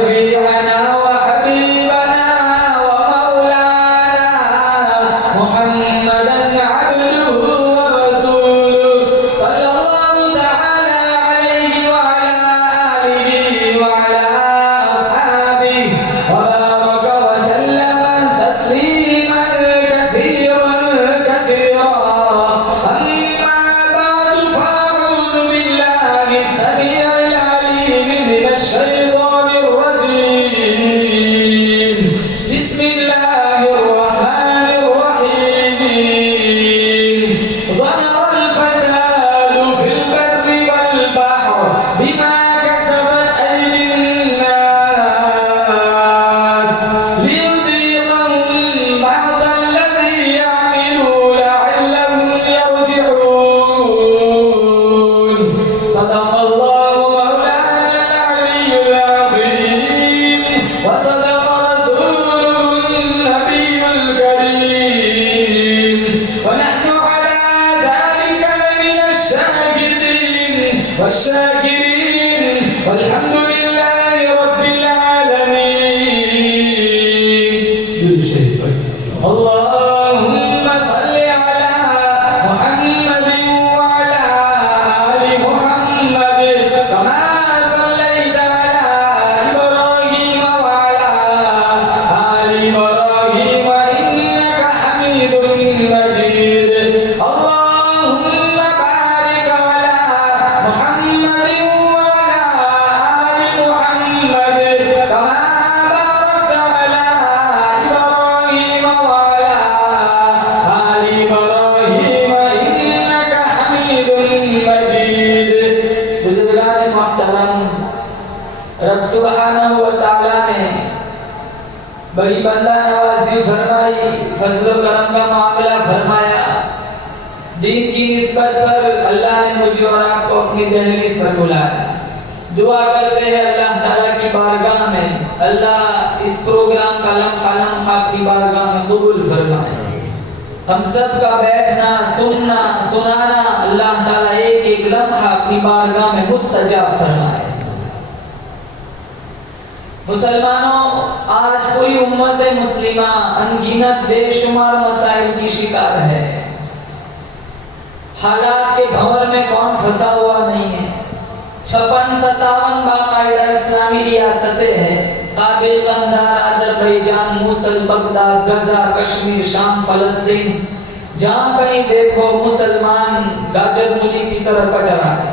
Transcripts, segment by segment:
شفيعنا وحبيبنا ومولانا محمدا عبده ورسوله صلى الله تعالى عليه وعلى آله وعلى أصحابه وبارك وسلم تسليما كثيرا كثيرا. أما بعد فأعوذ بالله السميع العليم من الشيطان الرجيم. بسم الله الرحمن الرحيم. ظهر الفساد في البر والبحر بما كسبت أيدي الناس ليذيقهم بعض الذي يعملوا لعلهم يرجعون. صدق الله مولانا العلي العظيم وصدق رسوله النبي الكريم ونحن على ذلك لمن الشاكرين والشاكرين والحمد لله رب العالمين. اللهم صل على محمد وعلى آل محمد كما صليت على إبراهيم وعلى آل إبراهيم إنك حميد مجيد. اللهم بارك على محمد وعلى آل محمد كما باركت على إبراهيم وعلى آل إبراهيم إنك حميد مجيد. بزرگان محترم، رب سبحانہ و تعالی نے بڑی بندہ نوازی فرمائی، فضل و کرم کا معاملہ فرمایا. دین کی نسبت پر اللہ نے مجھے اور آپ کو اپنی دہلیز پر بلایا. دعا کرتے ہیں اللہ تعالیٰ کی بارگاہ میں اللہ اس پروگرام کا لمحہ لمحہ اپنی بارگاہ میں قبول فرمائے. ہم سب کا بیٹھنا سننا سنانا اللہ تعالیٰ ایک ایک لمحہ اپنی بارگاہ میں مستجاب فرمائے. مسلمانوں، آج پوری امت مسلمہ انگنت بے شمار مسائل کی شکار ہے. حالات کے بھنور میں کون پھنسا ہوا نہیں ہے. 56-57 باقاعدہ اسلامی ریاستیں ہیں: کابل، قندھار، آذربائیجان، موصل، بغداد، غزہ، کشمیر، شام، فلسطین. جہاں کہیں دیکھو مسلمان گاجر مولی کی طرح کٹ رہا ہے.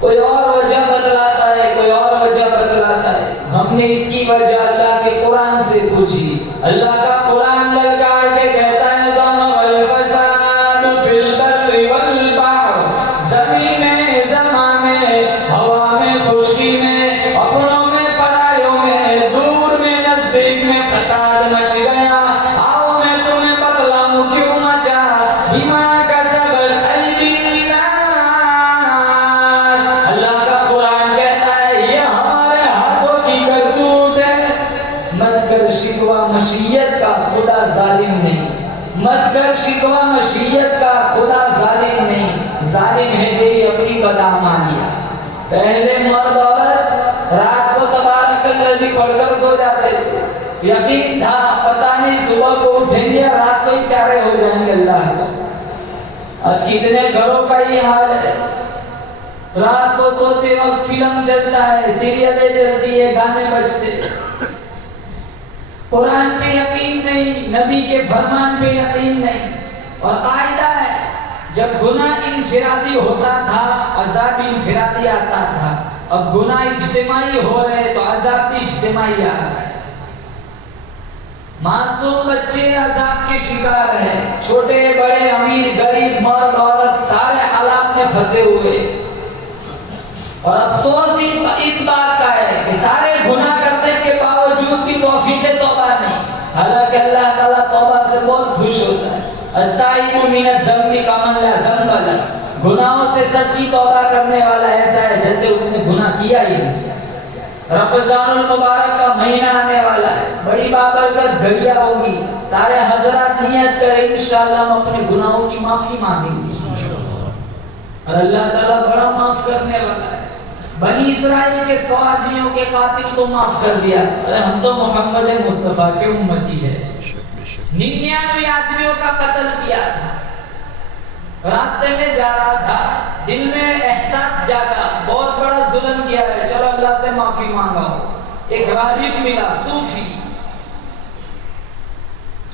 کوئی اور وجہ بتلاتا ہے، کوئی اور وجہ بتلاتا ہے. ہم نے اس کی وجہ اللہ کے قرآن سے پوچھی. اللہ کا قرآن للکار کے کہتا ہے ظہر الفساد فی البر والبحر. زمین میں، زمان میں، ہوا میں، خشکی میں، اپنوں میں، پرایوں میں، دور میں، نزدیک میں فساد مچ گیا. آؤ میں تمہیں بتلاؤں کیوں مچا. بما کسبت ایدی الناس. اللہ کا قرآن کہتا ہے یہ ہمارے ہاتھوں کی کرتوت ہے. مت کر شکوہ مشیت کا، خدا ظالم نہیں. مت کر شکوہ مشیت کا، خدا ظالم نہیں. ظالم ہے تیری اپنی بدامانیہ. پہلے مرد عورت رات کو تبارک الذی پڑھ کر سو جاتے تھے. یقین تھا پتہ نہیں صبح کو اٹھیں گے رات کو ہی پیارے ہو جائیں گے اللہ کو. آج کتنے گھروں کا یہ حال ہے. رات کو سوتے وقت فلم چلتا ہے، سیریلیں چلتی ہے، گانے بجتے. قرآن پہ یقین نہیں، نبی کے فرمان پہ یقین نہیں. اور قاعدہ ہے جب گناہ انفرادی ہوتا تھا عذاب انفرادی آتا تھا. اب گناہ اجتماعی ہو رہے تو عذاب بھی اجتماعی آ رہا ہے. معصوم بچے عذاب کے شکار ہیں. چھوٹے بڑے، امیر غریب، مرد عورت سارے حالات میں پھنسے ہوئے. اور افسوس اس بات کا ہے کہ سارے گناہ کرنے کے باوجود بھی توفیق توبہ نہیں. حالانکہ اللہ تعالیٰ توبہ سے بہت خوش ہوتا ہے. التائب من الذنب کمن لا ذنب لہ. گناہوں سے سچی توبہ کرنے والا ایسا ہے جیسے اس نے گناہ کیا ہی نہیں. رمضان المبارک کا مہینہ آنے والا ہے. بڑی بابرکت گھڑیاں ہوگی. سارے حضرات نیت کریں انشاءاللہ ہم اپنے گناہوں کی معافی مانگیں گے. اور اللہ تعالیٰ بڑا معاف کرنے والا ہے. بنی اسرائیل کے 100 آدمیوں کے قاتل کو معاف کر دیا. ارے ہم تو محمد مصطفیٰ کے امتی ہے. 99 آدمیوں کا قتل کیا تھا. راستے میں جا رہا تھا, دل میں احساس جاگا بہت بڑا ظلم کیا ہے, چلو اللہ سے معافی مانگا. ایک راہب ملا صوفی,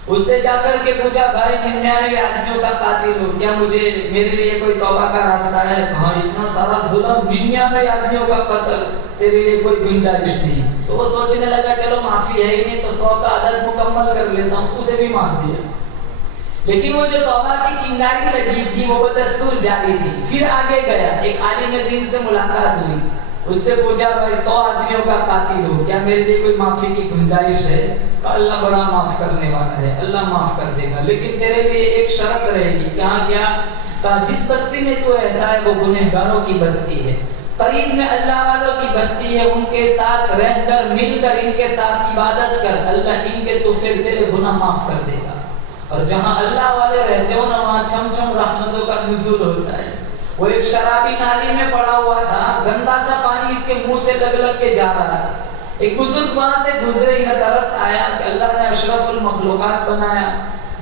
اس سے جا کر کے پوچھا بھائی 99 آدمیوں کا قاتل ہو, کیا مجھے میرے لیے کوئی توبہ کا راستہ ہے؟ ہاں اتنا سارا ظلم, 99 آدمیوں کا قتل, تیرے لیے کوئی گنجائش نہیں. تو وہ سوچنے لگا چلو معافی ہے ہی نہیں تو 100 کا عدد مکمل کر لیتا ہوں, اسے بھی معاف دیا. لیکن وہ جو توبہ کی چنگاری لگی تھی وہ بدستور جاری تھی. پھر آگے گیا, ایک عالم دین سے ملاقات ہوئی, اس سے پوچھا بھائی 100 آدمیوں کا قاتل ہو, کیا میرے لیے کوئی معافی کی گنجائش ہے؟ اللہ بڑا معاف کرنے والا ہے, اللہ معاف کر دے گا, لیکن تیرے لیے ایک شرط رہے گی. کہاں کیا؟ کہا جس بستی میں تو رہتا ہے وہ گنہگاروں کی بستی ہے, قریب میں اللہ والوں کی بستی ہے, ان کے ساتھ رہ کر مل کر ان کے ساتھ عبادت کر, اللہ ان کے تو پھر تیرے گناہ معاف کر دے گا. اور جہاں اللہ والے رہتے ہو نا وہاں چھم چھم رحمتوں کا نزول ہوتا ہے. وہ ایک شرابی نالی میں پڑا ہوا تھا, گندا سا پانی اس کے منہ سے لگ لگ کے جا رہا تھا. ایک بزرگ وہاں سے گزرے, انہیں ترس آیا کہ اللہ نے اشرف المخلوقات بنایا,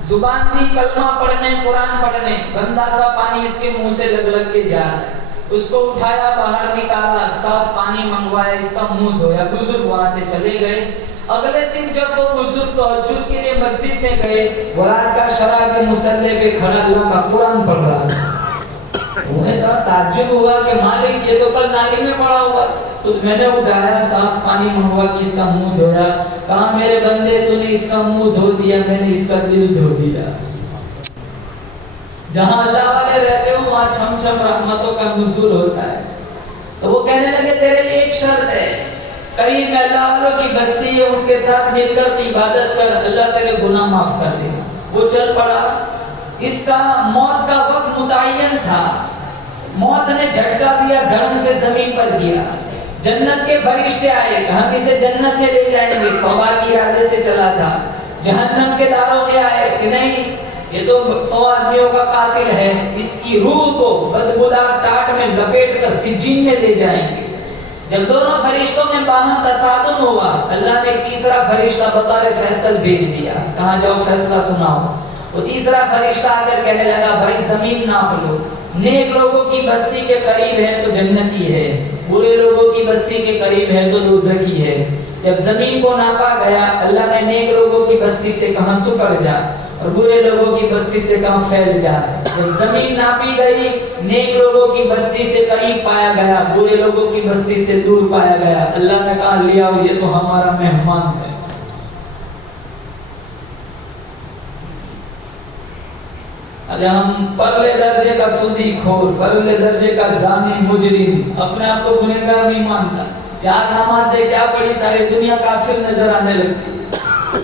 زبان دی کلمہ پڑھنے قرآن پڑھنے, گندا سا پانی اس کے منہ سے لگ لگ کے جا رہا ہے. اس کو اٹھایا, باہر نکالا, صاف پانی منگوایا, اس کا منہ دھویا. بزرگ وہاں سے چلے گئے. اگلے دن جب وہ بزرگ تہجد کے لیے مسجد میں گئے, وہ رات کا شرابی مصلی پہ کھڑا اللہ کا قرآن پڑھ رہا تھا. انہیں بڑا تعجب ہوا کہ مالک یہ تو کل نالی میں پڑا ہوا, تو میں نے اٹھایا, صاف پانی منگوا کے اس کا منہ دھویا. کہا میرے بندے تو نے اس کا منہ دھو دیا, میں نے اس کا دل دھو دیا. جہاں اللہ والے رہتے ہو وہاں چھم چھم رحمتوں کا نزول ہوتا ہے. تو وہ کہنے لگے تیرے لیے ایک شرط ہے, قریب میں اللہ والوں کی بستی ہے, ان کے ساتھ مل کر عبادت کر, اللہ تیرے گناہ معاف کر دے گا. وہ چل پڑا. اس کا موت کا وقت متعین تھا. موت نے جھٹکا دیا, دھڑم سے زمین پر گیا. جنت کے فرشتے آئے, کہاں کسے جنت میں لے جائیں گے, توبہ کی ارادے سے چلا تھا. جہنم کے داروغے آئے کہ نہیں یہ تو 100 آدمیوں کا قاتل ہے, اس کی روح کو بدبودار ٹاٹ میں لپیٹ کر سجین میں لے جائیں گے. جب دونوں فرشتوں میں باہم تصادم ہوا, اللہ نے ایک تیسرا فرشتہ بطور فیصل بھیج دیا, کہاں جاؤ فیصلہ سناؤ. وہ تیسرا فرشتہ آ کر کہنے لگا بھائی زمین ناپ لو, نیک لوگوں کی بستی کے قریب ہے تو جنتی ہے, برے لوگوں کی بستی کے قریب ہے تو دوزخی ہے. جب زمین کو ناپا گیا, اللہ نے نیک لوگوں کی بستی سے کہا سکر جا, اور برے لوگوں کی بستی سے کہا پھیل جا. جب زمین ناپی گئی, نیک لوگوں کی بستی سے قریب پایا گیا, برے لوگوں کی بستی سے دور پایا گیا. اللہ نے کہا لیا یہ تو ہمارا مہمان ہے. اگر ہم پرلے درجے کا سودی کھور, پرلے درجے کا زانی مجرم, اپنے آپ کو گنہگار نہیں مانتا, 4 نمازیں کیا بڑی ساری دنیا کافر نظر آنے لگتی,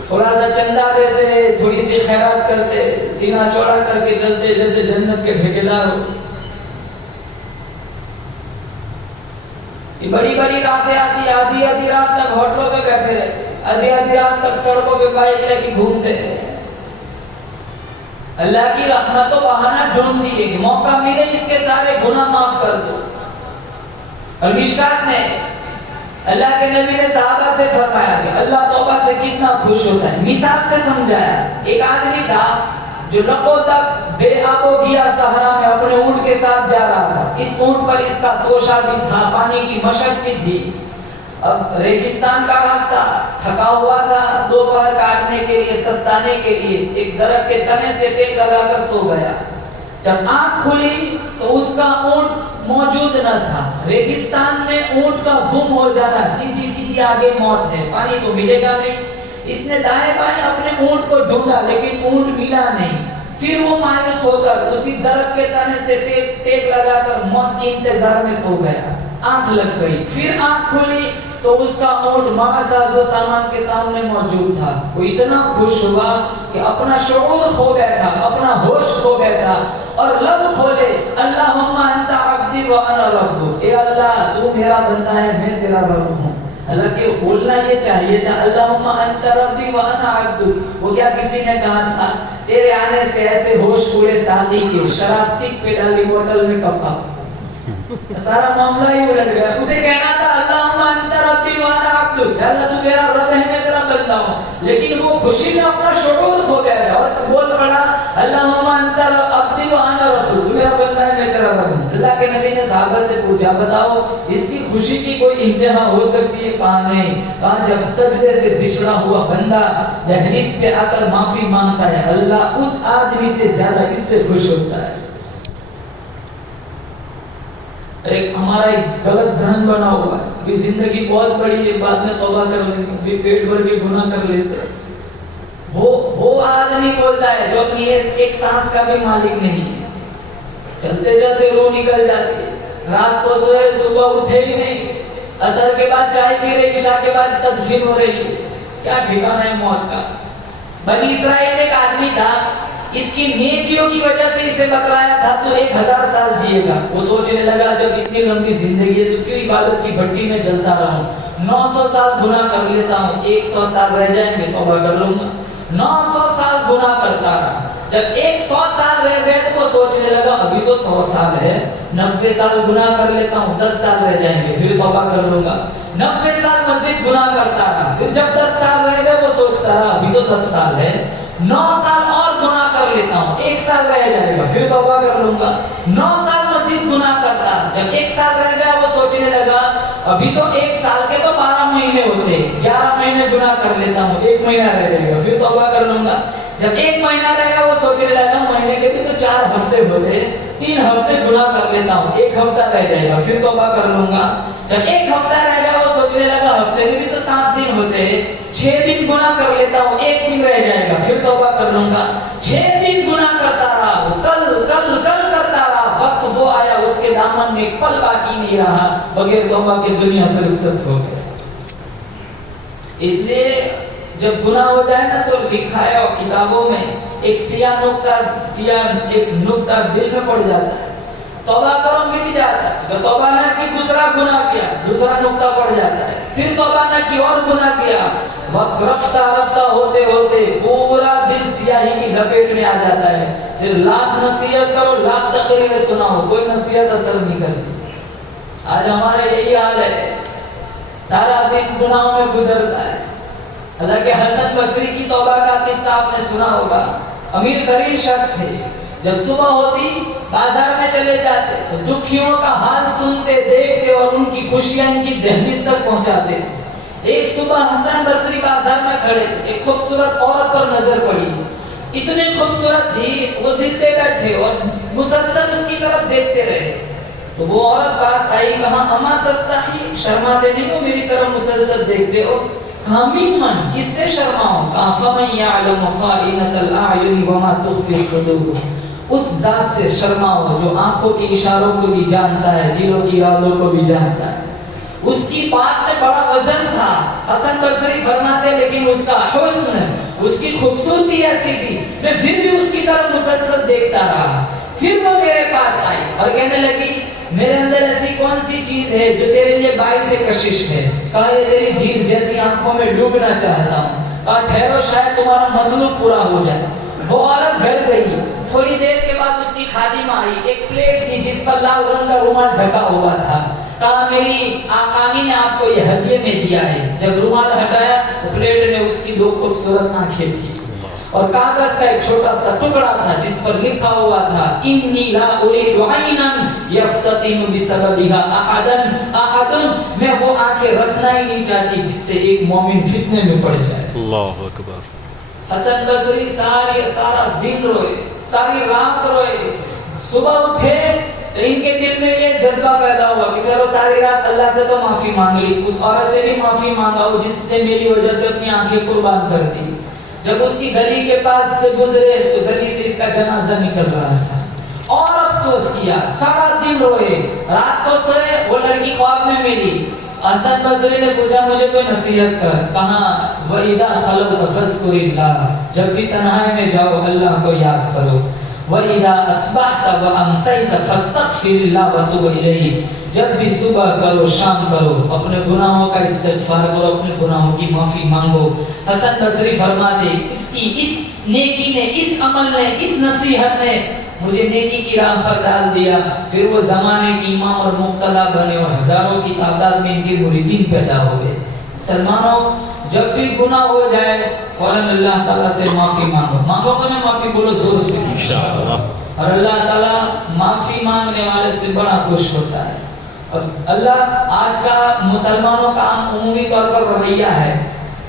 تھوڑا سا چندہ دیتے, تھوڑی سی خیرات کرتے, سینہ چوڑا کر کے چلتے جیسے جنت کے ٹھیکیدار ہو. یہ بڑی بڑی راتیں آتی, آدھی رات تک ہوٹلوں پہ بیٹھے رہتے, آدھی رات تک سڑکوں پہ بائک لے کے گھومتے ہیں. اللہ کی رحمت و بہانہ ڈھونڈتی ہے کہ موقع ملے اس کے سارے گناہ معاف کر دو. اور مشکات میں اللہ کے نبی نے صحابہ سے فرمایا کہ اللہ توبہ سے کتنا خوش ہوتا ہے. مثال سے سمجھایا, ایک آدمی تھا جو لبوں تک بے آب و گیا صحرا میں اپنے اونٹ کے ساتھ جا رہا تھا. اس اونٹ پر اس کا توشہ بھی تھا, پانی کی مشق بھی تھی. اب ریگستان کا راستہ, تھکا ہوا تھا, دوپہر کاٹنے کے لیے, سستانے کے لیے ایک درخت کے تنے سے ٹیک لگا کر سو گیا. جب آنکھ کھلی تو اس کا اونٹ موجود نہ تھا. ریگستان میں اونٹ کا گم ہو جانا, سیدھی سیدھی آگے موت ہے, پانی تو ملے گا نہیں. اس نے دائیں بائیں اپنے اونٹ کو ڈھونڈا لیکن اونٹ ملا نہیں. پھر وہ مایوس ہو کر اسی درخت کے تنے سے ٹیک لگا کر موت کے انتظار میں سو گیا. آنکھ لگ گئی, پھر آنکھ کھلی تو اس کا اونٹ ماساز و سامان کے سامنے موجود تھا. وہ اتنا خوش ہوا کہ اپنا شعور کھو بیٹھا, اپنا ہوش کھو بیٹھا اور لب کھولے, اللہم انت عبدی و انا ربک, اے اللہ تو میرا بندہ ہے, میں تیرا رب ہوں. حالانکہ بولنا یہ چاہیے تھا اللہم انت ربی و انا عبدک. وہ کیا کسی نے کہا تھا تیرے آنے سے ایسے ہوش پورے ساتھی کے شراب سیکھ پہ ڈالی بوتل میں کپا, سارا معاملہ ہی الٹ گیا. اسے کہنا تھا اللہم انت ربی وانا عبدک، اللہ تو میرا رب ہے میں تیرا بندہ ہوں، لیکن وہ خوشی میں اپنا شعور کھو گیا اور بول پڑا اللہم انت عبدی وانا ربک، میرا بندہ ہے میں تیرا رب ہوں. اللہ کے نبی نے صحابہ سے پوچھا بتاؤ اس کی خوشی کی کوئی انتہا ہو سکتی ہے؟ کہا نہیں. کہا جب سجدے سے بچھڑا ہوا بندہ دہلیز پہ آ کر معافی مانگتا ہے اللہ اس آدمی سے زیادہ اس سے خوش ہوتا ہے. ایک ہمارا ایک غلط ذہن بنا ہوا ہے کہ زندگی بہت بڑی ہے بعد میں توبہ کر لیں گے، پیٹ بھر کے گناہ کر لیتے ہیں. وہ آدمی بولتا ہے جو اپنی ایک سانس کا بھی مالک نہیں ہے، چلتے چلتے روح نکل جاتی ہے، رات کو سوئے صبح اٹھے ہی نہیں، عصر کے بعد چائے پی رہے، عشاء کے بعد تدفین ہو رہی ہے. کیا ٹھکانا ہے موت کا. بنی اسرائیل ایک آدمی تھا، اس کی نیکیوں کی وجہ سے اسے بتلایا تھا تو 1000 سال جیے گا. وہ سوچنے لگا جب اتنی لمبی زندگی ہے تو کیوں عبادت کی بھٹی میں چلتا رہا ہوں، 900 سال گناہ کر لیتا ہوں، 100 سال رہ جائیں گے توبہ کر لوں گا. 900 سال گناہ کرتا رہا. جب 100 سال رہ گئے تو وہ سوچنے لگا ابھی تو 100 سال ہے، 90 سال گناہ کر لیتا ہوں، 10 سال رہ جائیں گے پھر توبہ کر لوں گا. 90 سال مزید گناہ کرتا رہا. پھر جب 10 سال رہ گئے وہ سوچتا رہا ابھی تو 10 سال ہے، 9 سال اور گناہ کر لیتا ہوں، 1 سال رہ جائے گا پھر توبہ کر لوں گا. 9 سال مزید گناہ کرتا. جب 1 سال رہ گیا وہ سوچنے لگا ابھی تو 1 سال کے تو 12 مہینے ہوتے، 11 مہینے گناہ کر لیتا ہوں، 1 مہینہ رہ جائے گا پھر توبہ کر لوں گا. جب 1 مہینہ رہ گیا وہ سوچنے لگا مہینے کے بھی تو 4 ہفتے ہوتے، 3 ہفتے گناہ کر لیتا ہوں، 1 ہفتہ رہ جائے گا پھر توبہ کر لوں گا. جب 1 ہفتہ رہ گیا وہ سوچنے لگا ہفتے میں بھی تو 7 دن ہوتے، 6 دن گناہ کر لیتا ہوں، 1 دن رہ جائے گا پھر توبہ کر لوں گا. 6 دن گناہ کرتا رہا، کل کرتا رہا. وقت وہ آیا اس کے دامن میں ایک پل باقی نہیں رہا، بغیر توبہ کے دنیا سے رخصت ہو گیا. اس لیے جب گناہ ہو جائے نا تو لکھا ہے اور کتابوں میں ایک سیاہ نقطہ دل میں پڑ جاتا ہے. توبہ کرو مٹ جاتا ہے. جو توبہ نہ کی دوسرا گناہ کیا، دوسرا نقطہ پڑ جاتا ہے. پھر توبہ نہ کی اور گناہ کیا، وقت رفتہ ہوتے ہوتے پورا دل سیاہی کی لپیٹ میں آ جاتا ہے. پھر لاکھ نصیحت کرو، لاکھ تقریریں سناؤ، کوئی نصیحت اثر نہیں کرتی. آج ہمارا یہی حال ہے، سارا دن گناہوں میں گزرتا ہے. حالانکہ حسن بصری کی توبہ کا قصہ آپ نے سنا ہوگا. امیر ترین شخص تھے. جب صبح ہوتی بازار میں چلے جاتے تو دکھیوں کا حال سنتے دیکھتے اور ان کی خوشیاں ان کی دہلیز تک پہنچاتے تھے. ایک صبح حسن بصری بازار میں کھڑے، ایک خوبصورت عورت پر نظر پڑی. اتنی خوبصورت تھی وہ دل پہ بیٹھے اور مسلسل اس کی طرف دیکھتے رہے. تو وہ عورت پاس آئی، کہا اما تستحی، شرماتے نہیں ہو میری طرف مسلسل دیکھتے ہو؟ کہا ممن، کس سے شرماؤں؟ کہا فمن یعلم خائنۃ الاعین وما تخفی الصدور، اس ذات سے شرماؤ جو آنکھوں کے اشاروں کو بھی جانتا ہے، دلوں کی ارادوں کو بھی جانتا ہے. اس کی بات میں بڑا وزن تھا. حسن بصری فرماتے لیکن اس کا حسن، اس کی خوبصورتی ایسی تھی میں پھر بھی اس کی طرف مسلسل دیکھتا رہا. پھر وہ میرے پاس آئی اور کہنے لگی میرے اندر ایسی کون سی چیز ہے جو تیرے لیے باعث کشش ہے؟ کہا یہ تیری جھیل جیسی آنکھوں میں ڈوبنا چاہتا ہوں. کہا ٹھہرو شاید تمہارا مطلب پورا ہو جائے. وہ عورت گھر گئی. تھوڑی دیر کے بعد اس کی خادمہ آئی. ایک پلیٹ تھی جس پر لال رنگ کا رومال ڈھکا ہوا تھا. کہا میری آقانی نے آپ کو یہ ہدیے میں دیا ہے. جب رومال ہٹایا تو پلیٹ میں اس کی 2 خوبصورت آنکھیں تھی اور کاغذ کا ایک چھوٹا سا ٹکڑا تھا جس پر لکھا ہوا تھا انی لا اريد عینا یفتتن بسببها احد، میں وہ آنکھیں رکھنا ہی نہیں چاہتی جس سے ایک مومن فتنے میں پڑ جائے. اللہ اکبر. حسن بصری سارا دن روئے، ساری رات روئے. صبح اٹھے تو ان کے دل میں یہ جذبہ پیدا ہوا کہ چلو ساری رات اللہ سے تو معافی مانگ لی، اس عورت سے بھی معافی مانگا ہو جس سے میری وجہ سے اپنی آنکھیں قربان کر دی. جب اس کی گلی کے پاس سے گزرے تو گلی سے اس کا جنازہ نکل رہا تھا اور افسوس کیا. سارا دن روئے، رات کو سوئے، وہ لڑکی خواب میں ملی. حسن بصری نے پوچھا مجھے کوئی نصیحت کر. کہا وَإِذَا خَلَوْتَ فَاذْكُرِ اللَّهَ، جب بھی تنہائی میں جاؤ اللہ کو یاد کرو. وَإِذَا أَصْبَحْتَ وَأَمْسَيْتَ فَاسْتَغْفِرِ اللَّهَ وَتُوبْ إِلَيْهِ، جب بھی صبح کرو شام کرو اپنے گناہوں کا استغفار کرو، اپنے گناہوں کی معافی مانگو۔ حسن بصری فرماتے اس نیکی نے، اس عمل نے، اس نصیحت نے مجھے نیکی کی راہ پر ڈال دیا۔ پھر وہ زمانے کی امام اور مقتدا بنے اور ہزاروں کی تعداد میں ان کے مریدین پیدا ہوئے۔ مسلمانوں، جب بھی گناہ ہو جائے فوراً اللہ تعالیٰ سے معافی مانگو۔ مانگو تو نہیں معافی، بولو زور سے انشاءاللہ۔ اور اللہ تعالیٰ معافی مانگنے والے سے بڑا خوش ہوتا ہے۔ اور اللہ آج کا مسلمانوں کا عمومی طور پر رویہ ہے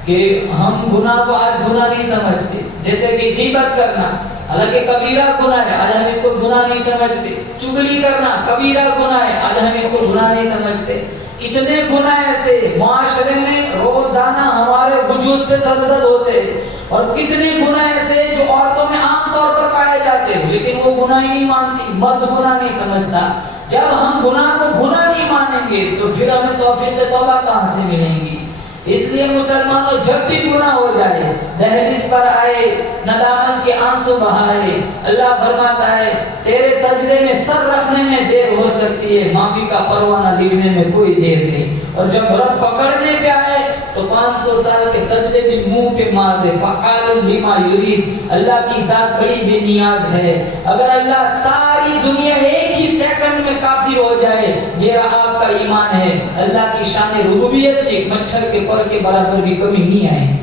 کہ ہم گناہ کو آج گناہ نہیں سمجھتے، جیسے کہ غیبت کرنا حالانکہ کبیرہ گناہ ہے، آج ہم اس کو گناہ نہیں سمجھتے۔ چغلی کرنا کبیرہ گناہ ہے، آج ہم اس کو گناہ نہیں سمجھتے۔ کتنے گناہ ایسے معاشرے میں روزانہ ہمارے وجود سے سرزد ہوتے، اور کتنے گناہ ایسے جو عورتوں میں عام طور پر پائے جاتے ہیں لیکن وہ گناہ ہی نہیں مانتی، مرد گناہ نہیں سمجھتا۔ جب ہم گناہ کو گناہ نہیں مانیں گے تو پھر ہمیں توفیق توبہ کہاں سے ملیں گی؟ اس لیے مسلمانوں، جب بھی گناہ ہو جائے دہلیز پر آئے، ندامت کے آنسو بہائے۔ اللہ فرماتا ہے تیرے سجدے میں سر رکھنے میں دیر ہو سکتی ہے، معافی کا پروانہ لکھنے میں کوئی دیر نہیں۔ اور جب رب پکڑنے پہ آئے تو 500 سال کے سجدے بھی منہ پہ مار دے۔ فعال لما یرید، اللہ کی ذات بڑی بے نیاز ہے۔ اگر اللہ ساری دنیا ایک ہی سیکنڈ میں کافر ہو جائے، میرا آپ کا ایمان ہے اللہ کی شان ربوبیت میں ایک مچھر کے پر کے برابر بھی کمی نہیں آئے۔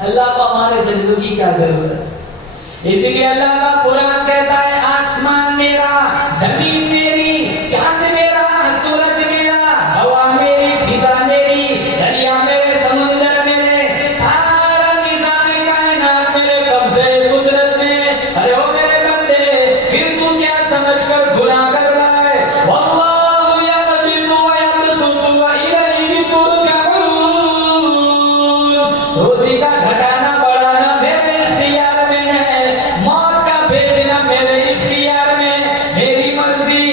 اللہ کو ہمارے سجدوں کی کیا ضرورت ہے؟ اسی لیے اللہ کا قرآن کہتا ہے آسمان میرا، زمین میری، چاند میرا، سورج میرا، ہوا میری، فضا میری، دریا میرے، سمندر میرے، سارا نظام کائنات میرے قبضے قدرت میں۔ ارے او میرے بندے، پھر تو کیا سمجھ کر گناہ کر رہا ہے؟ واللہ یقبض ویبسط والیہ ترجعون۔ روزی کا گھٹانا بڑھانا میرے اختیار میں ہے، موت کا بھیجنا میرے اختیار میں، میری مرضی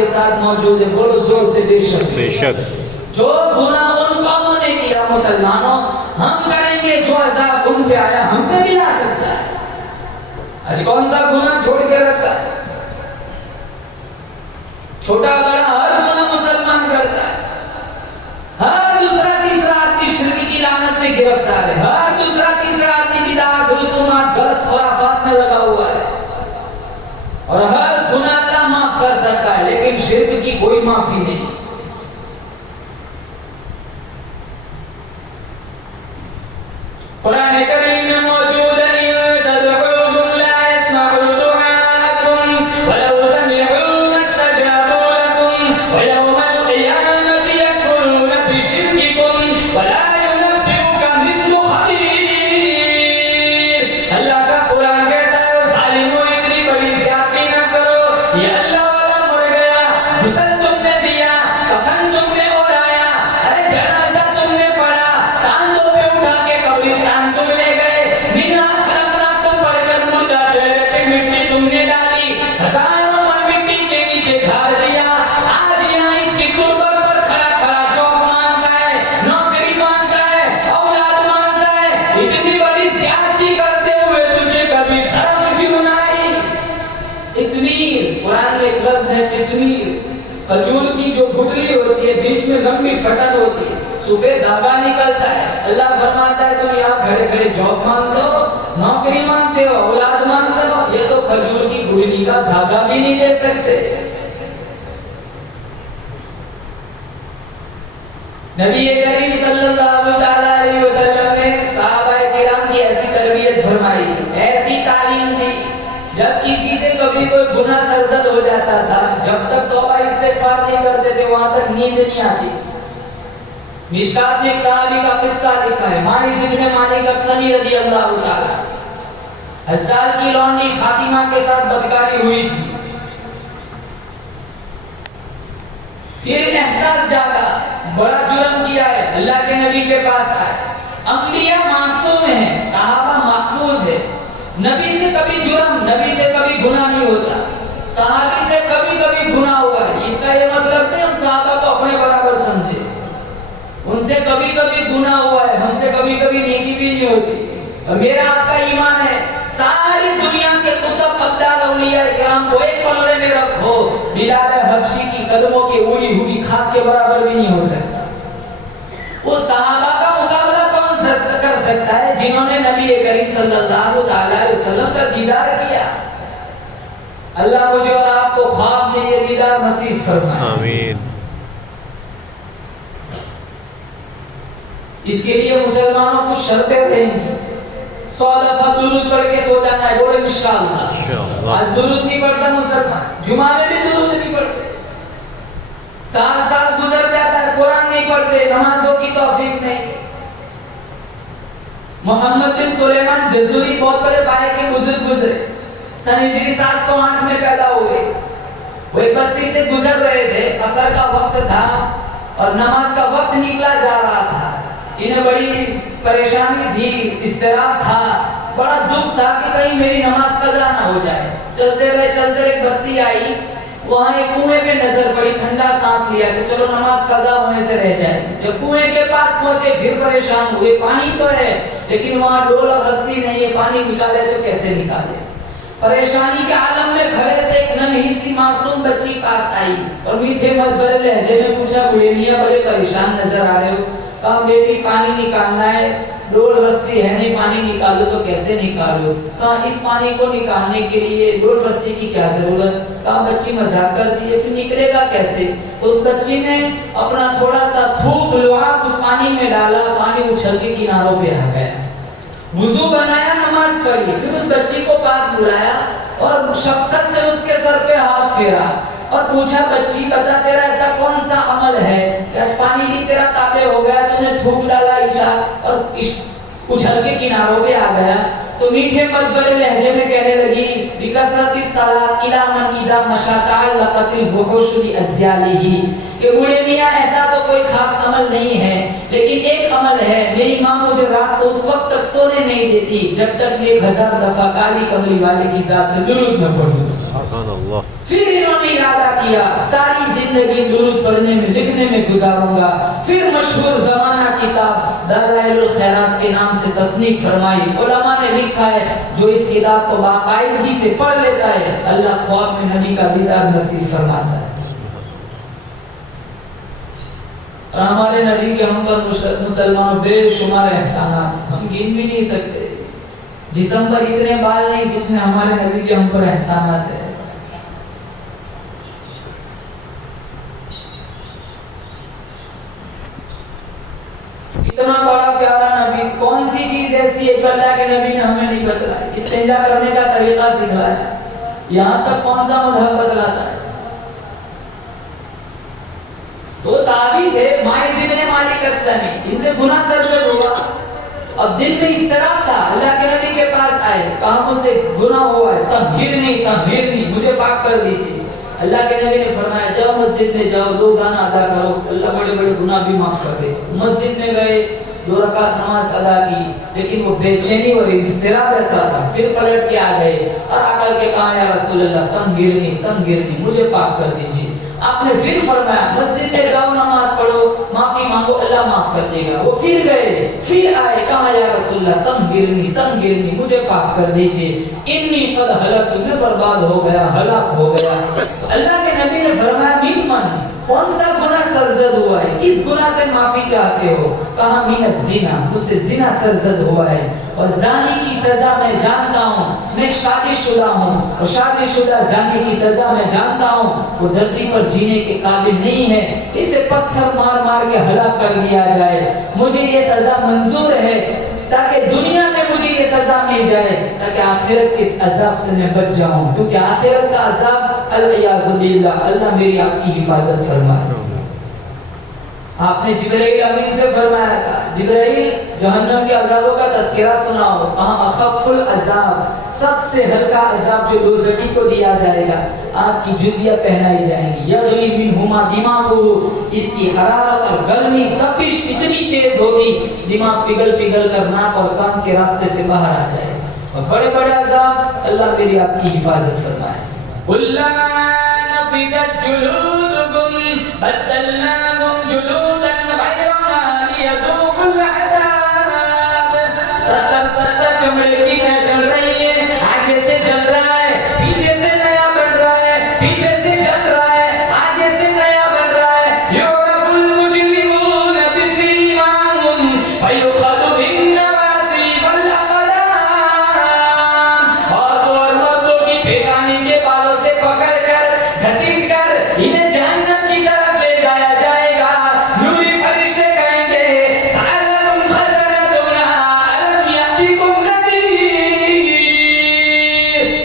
کے ساتھ موجود ہے. بولو زور سے بے شک. بے شک. جو گناہ ان قوموں نے کیا مسلمانوں ہم کریں گے, جو عذاب ان پہ آیا ہم پہ بھی آ سکتا ہے. آج کون سا گناہ چھوڑ کے رکھتا ہے؟ چھوٹا بڑا ہر گناہ مسلمان کرتا ہے. ہر دوسرا تیسرا آدمی شرک کی لعنت میں گرفتار ہے. ہر دوسرا تیسرا آدمی بدعات رسومات غلط خرافات میں لگا ہوا ہے. اور ہر گناہ اللہ معاف کر سکتا ہے, لیکن شرک کی کوئی معافی نہیں. قرآن کریم میں موجود ہے کھجور کی جو گٹلی ہوتی ہے بیچ میں لمبی پھٹن ہوتی ہے, سفید دھاگا نکلتا ہے. اللہ فرماتا ہے تم یہاں کھڑے کھڑے جاب مانگتے ہو, نوکری مانگتے ہو, اولاد مانگتے ہو, یہ تو کھجور کی گٹلی کا دھاگا بھی نہیں دے سکتے. نبی کریم صلی اللہ علیہ وسلم نے صحابہ کرام کی ایسی تربیت فرمائی, ایسی تعلیم دی. جب کسی سے کبھی کوئی گناہ سرزد ہو جاتا تھا, جب تک توبہ استغفار نہیں کرتے تھے وہاں تک نیند نہیں آتی. مشکات میں ایک صحابی کا قصہ لکھا ہے, ماعز ابن مالک اسلمی رضی اللہ تعالی. حزال کی لونڈی فاطمہ کے ساتھ بدکاری ہوئی تھی. پھر احساس جاگا بڑا جرم کیا ہے, اللہ کے نبی کے پاس آئے. انبیاء معصوم ہیں, صحابہ محفوظ ہے, نبی سے کبھی جرم, نبی سے کبھی گناہ نہیں ہوتا. صحابی سے کبھی کبھی گناہ ہوا ہے, اس کا یہ مطلب نہیں ہم صحابہ کو اپنے برابر سمجھے. ان سے کبھی کبھی گناہ ہوا ہے, ہم سے کبھی کبھی نیکی بھی نہیں ہوتی. اور میرا آپ کا ایمان ہے ساری دنیا کے کتب ابدال اولیاء کرام کو ایک پلڑے میں رکھو, بلال حبشی کی قدموں کی اڑی ہوئی خاک کے برابر بھی نہیں ہو سکتا. وہ صحابہ کا مقابلہ کون کر سکتا ہے جنہوں نے نبی کریم صلی اللہ علیہ وسلم کا دیدار کیا. اللہ مجھے اور آپ کو خواب میں یہ دیدار نصیب فرمائے, آمین. اس کے لیے مسلمانوں کو شرطیں دیں گی. 100 دفعہ درود پڑھ کے سو جانا ہے, بولے انشاءاللہ. آج درود نہیں پڑھتا مسلمان, جمعہ میں بھی درود نہیں پڑھتے. سال گزر جاتا ہے, قرآن نہیں پڑھتے, نمازوں کی توفیق نہیں. محمد بن سلیمان جزوری بہت بڑے پائے کے بزرگ گزرے, سن ہجری 708 میں پیدا ہوئے. وہ ایک بستی سے گزر رہے تھے, عصر کا وقت تھا اور نماز کا وقت نکلا جا رہا تھا. انہیں بڑی پریشانی تھی, اضطراب تھا, بڑا دکھ تھا کہ کہیں میری نماز قضا نہ ہو جائے. چلتے رہے ایک بستی آئی, وہاں ایک کنویں پہ نظر پڑی, ٹھنڈا سانس لیا کہ چلو نماز قضا ہونے سے رہ جائے. جب کنویں کے پاس پہنچے پھر پریشان ہوئے, پانی تو ہے لیکن وہاں ڈول اور رسی نہیں ہے, پانی نکالے تو کیسے نکالے. پریشانی کے عالم میں کھڑے تھے, ایک ننھی سی معصوم بچی پاس آئی اور میٹھے مدبر لہجے میں پوچھا, بڑے میاں بڑے پریشان نظر آ رہے ہو. کہا بیٹی پانی نکالنا ہے, ڈول رسی ہے نہیں, پانی نکالو تو کیسے نکالو. کہا اس پانی کو نکالنے کے لیے ڈول رسی کی کیا ضرورت. کہا بچی مذاق کر دیے, پھر نکلے گا کیسے. اس بچی نے اپنا تھوڑا سا تھوک لعاب اس پانی میں ڈالا, پانی اچھل کے کناروں پہ آ گیا. وضو بنایا, نماز پڑھی, پھر اس بچی کو پاس بلایا اور شفقت سے اس کے سر پہ ہاتھ پھیرا اور پوچھا, بچی بتا تیرا ایسا کون سا عمل ہے کہ اس پانی بھی تیرا تابع ہو گیا, تو نے تھوک ڈالا عشاء اور اچھل کے کناروں پہ آ گیا. تو میٹھے مدبر لہجے میں کہنے لگی, بکثرت الصلاۃ الی من اذا مشى تعلقت الوحوش بازیالہ, کہ بوڑھے میاں ایسا تو کوئی خاص عمل نہیں ہے, لیکن ایک عمل ہے, میری ماں مجھے رات کو اس وقت تک سونے نہیں دیتی جب تک میں 1000 دفعہ کالی کملی والے کی ذات میں درود نہ پڑھوں. سبحان اللہ. پھر انہوں نے ارادہ کیا ساری زندگی درود پڑھنے میں لکھنے میں گزاروں گا. پھر مشہور زمانہ کتاب دلائل الخیرات کے نام سے تصنیف فرمائی. علماء نے لکھا ہے جو اس کتاب کو باقاعدگی سے پڑھ لیتا ہے اللہ خواب میں نبی کا دیدار نصیب فرماتا ہے. اور ہمارے نبی کے ہم پر مسلمانوں بے شمار احسانات ہم گن بھی نہیں سکتے. جسم پر اتنے بال نہیں جتنے ہمارے نبی کے ہم پر احسانات ہیں. اتنا بڑا پیارا نبی, کون سی چیز ایسی ہے جو اللہ کے نبی نے ہمیں نہیں بتلائی؟ استنجا کرنے کا طریقہ سکھلایا, یہاں تک کون سا مذہب بتلاتا ہے؟ تو صحابی تھے ماعز بن مالک اسلمی, ان سے گناہ سرزد ہوا. اب دل میں اضطراب تھا, اللہ کے نبی کے پاس آئے, کہا مجھ سے گناہ ہوا ہے, تطہیر نہیں, مجھے پاک کر دیجیے. اللہ کے نبی نے فرمایا جاؤ مسجد میں جاؤ, 2 گانا ادا کرو, اللہ بڑے بڑے گناہ بھی معاف کر دے. مسجد میں گئے, 2 رکعت نماز ادا کی, لیکن وہ بے چینی اور اضطراب ایسا تھا. پھر پلٹ کے آ گئے اور آ کر کے کہا یا رسول اللہ تنگرنی, مجھے پاک کر دیجیے. آپ نے پھر فرمایا مسجد میں جاؤ, نماز پڑھو, معافی مانگو, اللہ معاف کر دے گا. وہ پھر گئے, پھر آئے, کہا یا رسول اللہ تنگرنی, مجھے پاک کر دیجیے. انی قد ہلکت, میں برباد ہو گیا, ہلاک ہو گیا. تو اللہ کے نبی نے فرمایا ممن, کون سا گناہ سرزد ہوا ہے, کس گناہ سے معافی چاہتے ہو؟ کہا من الزنا, مجھ سے زنا سرزد ہوا ہے. اور زانی کی سزا میں جانتا ہوں, میں شادی شدہ ہوں, اور شادی شدہ زانی کی سزا میں جانتا ہوں وہ دھرتی پر جینے کے قابل نہیں ہے, اسے پتھر مار مار کے ہلاک کر دیا جائے. مجھے یہ سزا منظور ہے تاکہ دنیا میں مجھے یہ سزا مل جائے, تاکہ آخرت کے اس عذاب سے میں بچ جاؤں, کیونکہ آخرت کا عذاب الیاذ باللہ, اللہ میری آپ کی حفاظت فرمائے. آپ نے جبرائیل امین سے فرمایا تھا, جبرائیل جہنم کے عذابوں کا تذکرہ سناؤ. اخف العذاب, سب سے ہلکا عذاب جو دوزخی کو دیا جائے گا, آگ کی جوتیاں پہنائی جائیں گی. یغلی منہما دماغہ, اس کی حرارت اور گرمی تپش اتنی تیز ہوگی دماغ پگھل پگھل کر ناک اور کان کے راستے سے باہر آ جائے گا. اور بڑے بڑے عذاب, اللہ میری آپ کی حفاظت فرمائے. کلما نضجت جلودکم بدلناکم جلودا غیرها لیذوقوا العذاب. سر چمڑے کی طرح چل رہی ہے, آگے سے چل رہا ہے, پیچھے سے نیا بن رہا ہے, پیچھے سے چل رہا ہے, آگے سے نیا بن رہا ہے. یعرف المجرمون بسیماہم فیؤخذ بالنواصی والاقدام. اور مردوں کی پیشانی کے بالوں سے پکڑ کر گھسیٹ کر انہیں جہنم کی طرف لے جایا جائے گا. نوری فرشتے کہیں گے سألکم خزنتنا ألم یأتکم نذیر.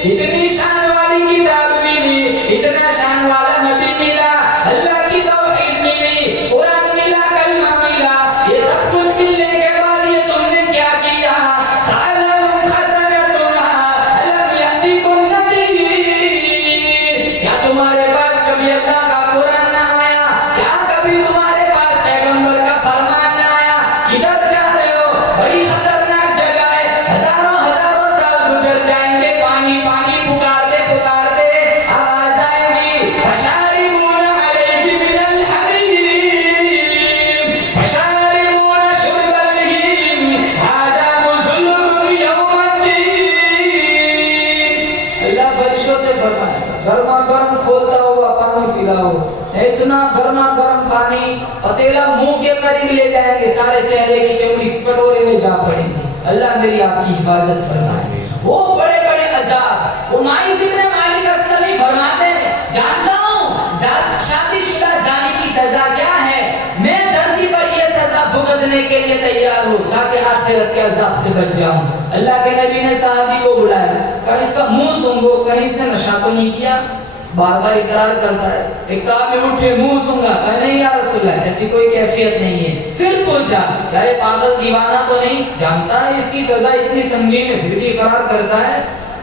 اتنی شان والی کتاب ملی, اتنا شان والا نبی ملا, اللہ کی توحید ملی, قرآن ملا, کلمہ ملا, یہ سب کچھ ملنے کے بعد یہ تم نے کیا کیا؟ سألکم خزنتنا ألم یأتکم نذیر. کیا تمہارے پاس کبھی اللہ کا قرآن نہ آیا؟ کیا کبھی تمہارے پاس پیغمبر کا فرمان نہ آیا؟ کدھر جا رہے ہو؟ بڑی خطرناک جگہ ہے, ہزاروں سال گزر جائیں گے, پانی پانی پکارتے پکارتے آواز آئے گی فشاربون علیہ من الحمیم فشاربون شرب الہیم ھذا نزلهم یوم الدین. اللہ فرشتوں سے فرمایا گرما گرم کھولتا ہوا پانی پلاؤ. اتنا گرما گرم پانی پتیلا منہ کے قریب لے جائیں گے, سارے چہرے کی چمڑی کٹورے میں جا پڑیں گی. اللہ میری آپ کی حفاظت فرمائے. وہ بڑے بڑے عذاب, وہ ماعز بن مالک اسلمی فرماتے ہیں جانتا ہوں شادی شدہ زانی کی سزا کیا ہے, میں دھرتی پر یہ سزا بھگتنے کے لیے تیار ہوں تاکہ آخرت کے عذاب سے بچ جاؤں. اللہ کے نبی نے صحابی کو بلایا, کہا اس کا منہ سونگو, کہیں اس نے نشہ تو نہیں کیا؟ بار بار اقرار کرتا ہے. ایک صحابی اٹھے, منہ سونگا, کہا نہیں یا رسول اللہ ایسی کوئی کیفیت نہیں ہے. پھر پوچھا کیا یہ پاگل دیوانہ تو نہیں, جانتا ہے اس کی سزا اتنی سنگین ہے پھر بھی اقرار کرتا ہے؟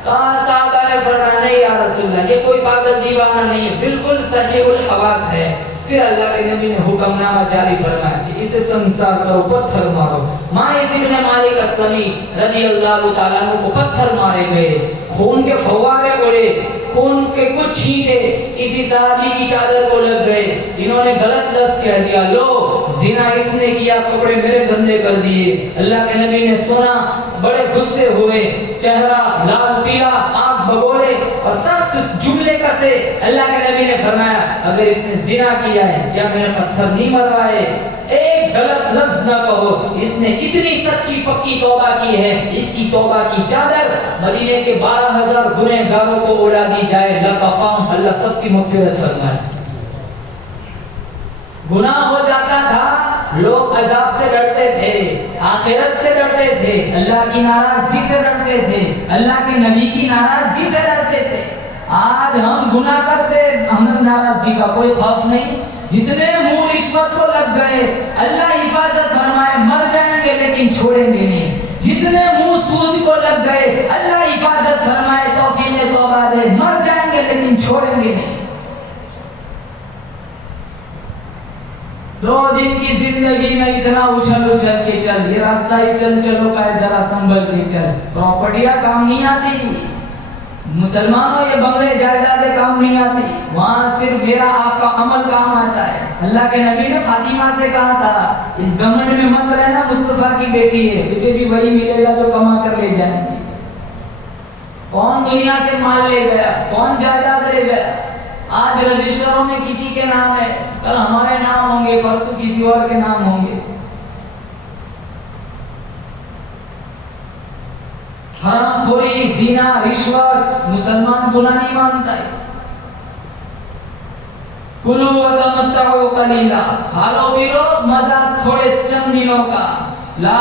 کہا صحابہ نے فرمایا نہیں یا رسول اللہ یہ کوئی پاگل دیوانہ نہیں ہے, بالکل صحیح الحواس ہے. پھر اللہ کے نبی نے حکم نامہ جاری فرمایا کہ اسے سنسار کرو, پتھر مارو. ماعز بن مالک اسلمی رضی اللہ تعالیٰ عنہ کو پتھر مارے گئے, خون کے فوارے اڑے, خون کے کچھ چھینٹے کسی صحابی کی چادر کو لگ گئے، انہوں نے غلط لفظ کہہ دیا، لو زنا اس نے کیا، کپڑے میرے گندے کر دیے۔ اللہ کے نبی نے سنا، بڑے غصے ہوئے، چہرہ لال پیلا، آنکھ بگولے اور سخت جملے کسے۔ اللہ کے نبی نے فرمایا اگر اس نے زنا کیا ہے کیا میرے پتھر نہیں مروائے؟ ایک غلط لفظ نہ کہو، اس نے اتنی سچی پکی توبہ کی ہے، اس کی توبہ کی چادر مدینے کے 12,000 گنہگاروں کو اڑا دی جائے، لکفام، اللہ سب کی مغفرت فرمائے۔ گناہ ہو جاتا تھا، لوگ عذاب سے ڈرتے تھے، آخرت سے ڈرتے تھے، اللہ کی ناراضگی سے ڈرتے تھے، اللہ کے نبی کی ناراضگی سے ڈرتے تھے۔ آج ہم گناہ کرتے، ہمیں ناراضگی کا کوئی خوف نہیں۔ جتنے منہ رشوت کو لگ گئے، اللہ حفاظت فرمائے، مر جائیں گے لیکن چھوڑیں گے نہیں۔ جتنے منہ سود کو لگ گئے، اللہ حفاظت فرمائے، توفیق توبہ دے، مر جائیں گے لیکن چھوڑیں گے نہیں۔ 2 دن کی زندگی میں اتنا اچھل اچھل کے چل، یہ راستہ ہی چل چلو کا ذرا سنبھل کے چل، پراپرٹیاں کام نہیں آتی، مسلمانوں یہ بنگلے جائیدادیں کام نہیں آتی، وہاں صرف میرا آپ کا عمل کام آتا ہے۔ اللہ کے نبی نے فاطمہ سے کہا تھا اس گھمنڈ میں مت رہنا، مصطفیٰ کی بیٹی ہے، تجھے بھی وہی ملے گا جو کما کر لے جائیں گے۔ کون دنیا سے مال لے گیا، کون جائیداد لے گیا؟ آج رجسٹروں میں کسی کے نام ہے، کل ہمارے نام ہوں گے، پرسوں کسی اور کے نام ہوں گے۔ حرام خوری، زنا، رشوت، مسلمان گناہ نہیں مانتا اس۔ کلو وتمتعوا قلیلا، کھالو پی لو، مزہ تھوڑے چند دنوں کا، لا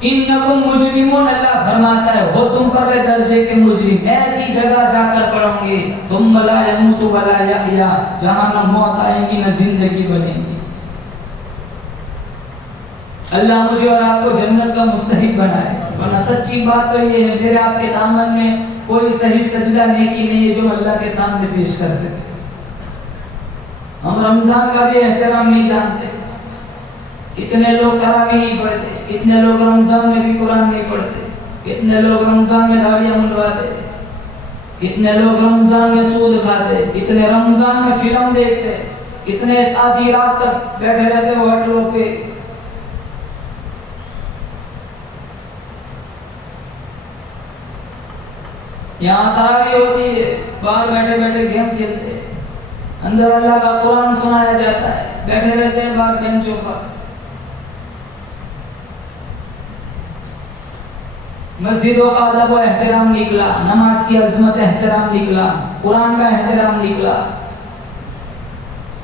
انکم مجرمون، اللہ فرماتا ہے وہ تم پہلے درجے کے مجرم، ایسی جگہ جا کر پڑھیں گے تم لا یموت ولا یحیا، جہاں نہ موت آئے گی نہ زندگی بنے گی۔ اللہ مجھے اور آپ کو جنت کا مستحق بنائے، ورنہ سچی بات تو یہ ہے میرے آپ کے دامن میں کوئی صحیح سجدہ نیکی نہیں ہے جو اللہ کے سامنے پیش کر سکے۔ ہم رمضان کا بھی احترام نہیں جانتے، کتنے لوگ تراویح نہیں پڑھتے، کتنے لوگ رمضان میں بھی قرآن نہیں پڑھتے، کتنے لوگ رمضان میں داڑیاں منڈواتے، کتنے لوگ رمضان میں سود کھاتے، کتنے رمضان میں فلم دیکھتے، کتنے آدھی رات تک بیٹھے رہتے ہوٹلوں پہ۔ یہاں تراویح ہوتی ہے، باہر بیٹھے بیٹھے گیم کھیلتے، اندر اللہ کا قرآن سنایا جاتا ہے، بیٹھے رہتے ہیں باہر بینچوں پر۔ مسجدوں کا ادب و احترام نکلا، نماز کی عظمت احترام نکلا، قرآن کا احترام نکلا،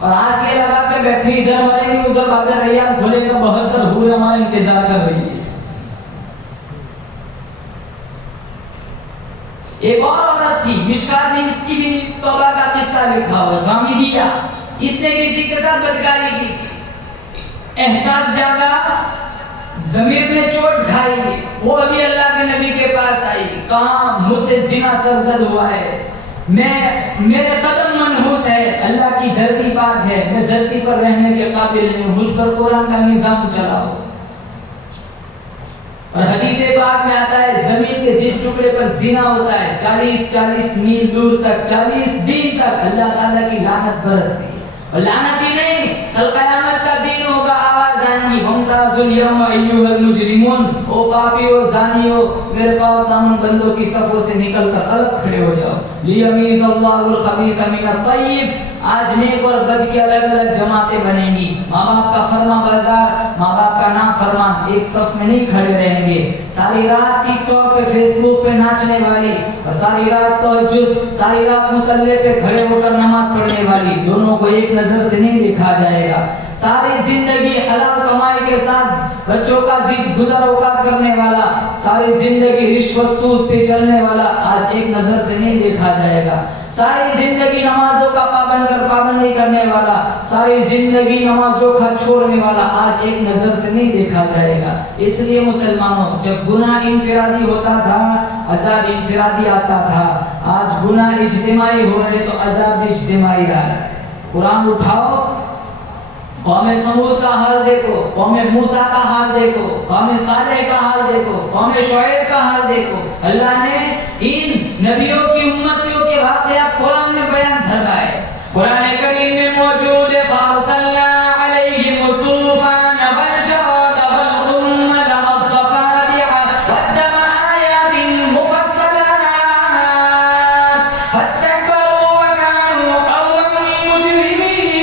اور آج یہ لگا کے بیٹھے ادھر والے نہیں ادھر بھاگ رہی ہے، بھولے کا 72 حور ہمارا انتظار کر رہی ہے۔ ایک اور عورت تھی، مشکات میں اس کی بھی توبہ کا قصہ لکھا ہوا ہے، غامدیہ، اس نے کسی کے ساتھ بدکاری کی تھی، احساس جاگا، ضمیر نے چوٹ کھائی، وہ ابھی اللہ کے نبی کے پاس آئی، کہا مجھ سے زنا سرزد ہوا ہے، میرے قدم منحوس ہے، اللہ کی دھرتی پاک ہے، میں دھرتی پر رہنے کے قابل نہیں ہوں، مجھ پر قرآن کا نظام چلاؤ۔ اور حدیث پاک میں آتا ہے زمین کے جس ٹکڑے پر زنا ہوتا ہے 40 میل دور تک، 40 دن تک اللہ تعالیٰ کی لعنت برستی ہے، اور لعنت ہی نہیں، کل قیامت کا دن ہوگا، آواز آئیں گی وَامْتَازُوا الْيَوْمَ أَيُّهَا الْمُجْرِمُونَ، او پاپیو زانیو میرے پاؤں دامن بندوں کی صفوں سے نکل کر الگ کھڑے ہو جاؤ، لِيَمِيزَ اللَّهُ الْخَبِيثَ مِنَ الطَّيِّبِ، آج نیک اور بد کی الگ الگ جماعتیں بنیں گی، ماں باپ کا فرما بردار، ماں باپ کا نافرمان ایک صف میں نہیں کھڑے رہیں گے، ساری رات ٹک ٹاک پہ فیس بک پہ ناچنے والی، اور ساری رات تہجد، ساری رات مصلی پہ کھڑے ہو کر نماز پڑھنے والی، دونوں کو ایک نظر سے نہیں دیکھا جائے گا۔ ساری زندگی حلال کمائی کے ساتھ بچوں کا گزر اوقات کرنے والا، ساری زندگی رشوت سود پہ چلنے والا آج ایک نظر سے نہیں دیکھا جائے گا۔ ساری زندگی نمازوں کا پابندی کرنے والا، ساری زندگی نماز روکا چھوڑنے والا آج ایک نظر سے نہیں دیکھا جائے گا۔ اس لیے مسلمانوں، جب گناہ انفرادی ہوتا تھا عذاب انفرادی آتا تھا، آج گناہ اجتماعی ہو رہے تو عذاب بھی اجتماعی آ رہا ہے۔ قرآن اٹھاؤ، قوم سمود کا حال دیکھو، قوم موسیٰ کا حال دیکھو، قوم صالح کا حال دیکھو، قوم شعیب کا حال دیکھو۔ اللہ نے ان نبیوں کی امتیوں کے واقعات قرآن میں بیان فرمائے. قرآن کریم میں موجود ہے فارسلنا علیہم الطوفان والجراد والقمل والضفادع والدم آیات مفصلات فاستكبروا وكانوا قوما مجرمین.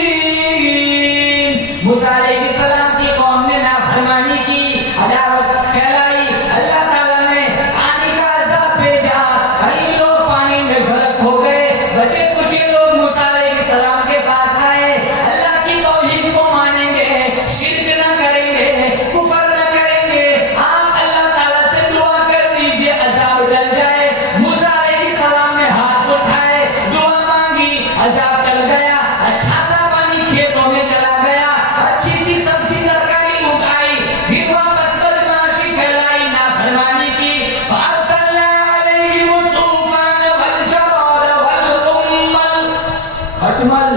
موسیٰ علیہ السلام کی قوم نے نافرمانی کی, عداوت پھیلائی. اللہ تعالیٰ نے پانی کا عذاب بھیجا, کئی لوگ پانی میں غرق ہو گئے, بچے کچھ لوگ موسیٰ علیہ السلام کے پاس آئے, اللہ کی توحید کو مانیں گے, شرک نہ کریں گے, کفر نہ کریں گے, آپ اللہ تعالیٰ سے دعا کر دیجئے عذاب ٹل جائے. موسیٰ علیہ السلام نے ہاتھ اٹھائے, دعا مانگی, عذاب ٹل گیا, اچھا سا پانی کھیتوں میں چلا گیا, اچھی سی سبزی ترکاری اگائی, پھر واپس بدمعاشی پھیلائی, نافرمانی کی. فارسلنا علیہم الطوفان والجراد والقمل, کھٹمل,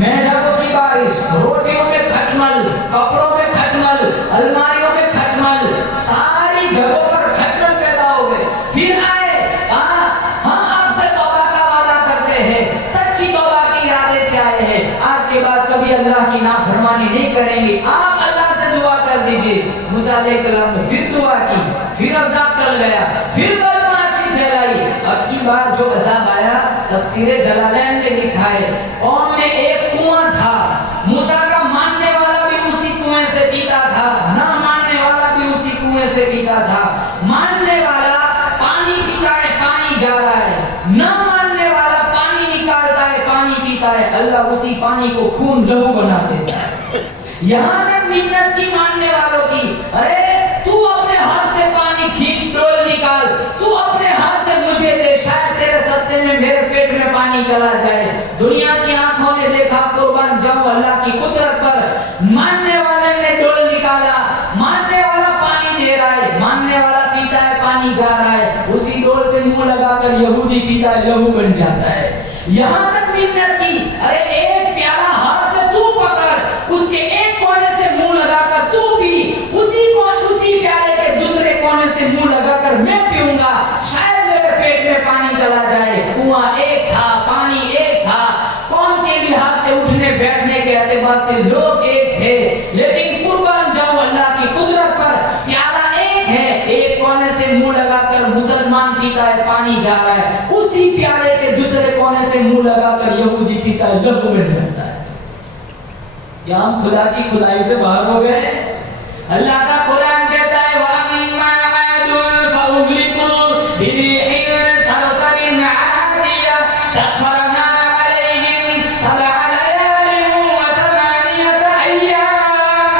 میڈکوں کی بارش, روٹیوں میں کھٹمل, کپڑوں میں کھٹمل, الماریوں میں کھٹمل, ساری جگہوں پر کھٹمل پیدا ہو گئے. پھر آئے, ہم آپ سے توبہ کا وعدہ کرتے ہیں, سچی توبہ کے ارادے سے آئے ہیں, آج کے بعد کبھی اللہ کی نافرمانی نہیں کریں گے, آپ اللہ سے دعا کر دیجئے. موسیٰ علیہ السلام نے پھر دعا کی, پھر عذاب ٹل گیا, پھر بدمعاشی پھیلائی. اب کی بار جو عذاب آیا, تفسیر جلالین نے لکھا ہے, قوم میں ایک کنواں تھا, موسیٰ کا ماننے والا بھی اسی کنویں سے پیتا تھا, نہ ماننے والا بھی اسی کنویں سے پیتا تھا. ماننے والا پانی پیتا ہے, پانی جا رہا ہے, نہ ماننے والا پانی نکالتا ہے, پانی پیتا ہے, اللہ اسی پانی کو خون لہو بنا دیتا ہے. یہاں تک منت کی ماننے والوں کی, ارے تو اپنے ہاتھ سے پانی کھینچ, ڈول نکال, تو اپنے ہاتھ سے مجھے دے, شاید تیرے صدقے میں میرے پیٹ میں پانی چلا جائے. دنیا کی آنکھوں نے دیکھا, قربان جاؤں اللہ کی قدرت پر, ماننے والے نے ڈول نکالا, ماننے والا پانی دے رہا ہے, ماننے والا پیتا ہے, پانی جا رہا ہے, اسی ڈول سے منہ لگا کر یہودی پیتا ہے, لہو بن جاتا ہے. یہاں تک منت کی, ارے ایک پیالہ ہاتھ میں تو پکڑ, اس کے ایک کونے سے منہ لگا کر تو پی, اسی پیالے کے دوسرے کونے سے منہ لگا کر میں پیوں گا, شاید میرے پیٹ میں پانی چلا جائے. کنواں ایک تھا, پانی ایک تھا, قوم کے لحاظ سے اٹھنے بیٹھنے کے اعتبار سے لوگ ایک تھے, لیکن قربان جاؤں اللہ کی قدرت پر, پیالہ ایک ہے, ایک کونے سے منہ لگا کر مسلمان پیتا ہے, پانی جا رہا ہے, اسی پیالے کے دوسرے کونے سے منہ لگا کر یہودی پیتا ہے, لہو بن جاتا ہے. یا ہم خدا کی خدائی سے باہر ہو گئے. اللہ کا قرآن کہتا ہے وَأَمَّا عَادٌ فَأُهْلِكُوا بِرِيحٍ صَرْصَرٍ عَاتِيَةٍ سَخَّرَهَا عَلَيْهِمْ 7 لَيَالٍ وَ8 أَيَّامٍ.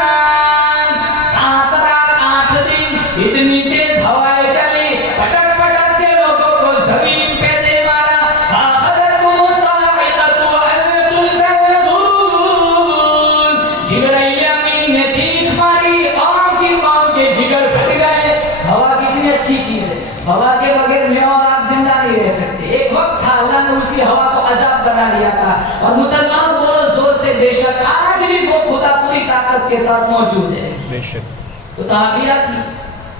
7 رات 8 دن اتنی تیز ہوائیں چلی, پٹک پٹک کے لوگوں کو زمین پہ دے مارا. فَأَخَذَتْهُمُ الصَّاعِقَةُ وَأَنْتُمْ تَنظُرُونَ. جبرائیل امین نے چیخ ماری, قوم کے جگر پھٹ گئے. ہوا کتنی اچھی چیز ہے, ہوا کے بغیر میں اور آپ زندہ نہیں رہ سکتے. ایک وقت تھا اللہ نے اسی ہوا کو عذاب بنا لیا تھا, اور مسلمان بولو زور سے بے شک, آج بھی وہ خدا پوری طاقت کے ساتھ موجود ہے. بے شک. تو صحابیہ تھی,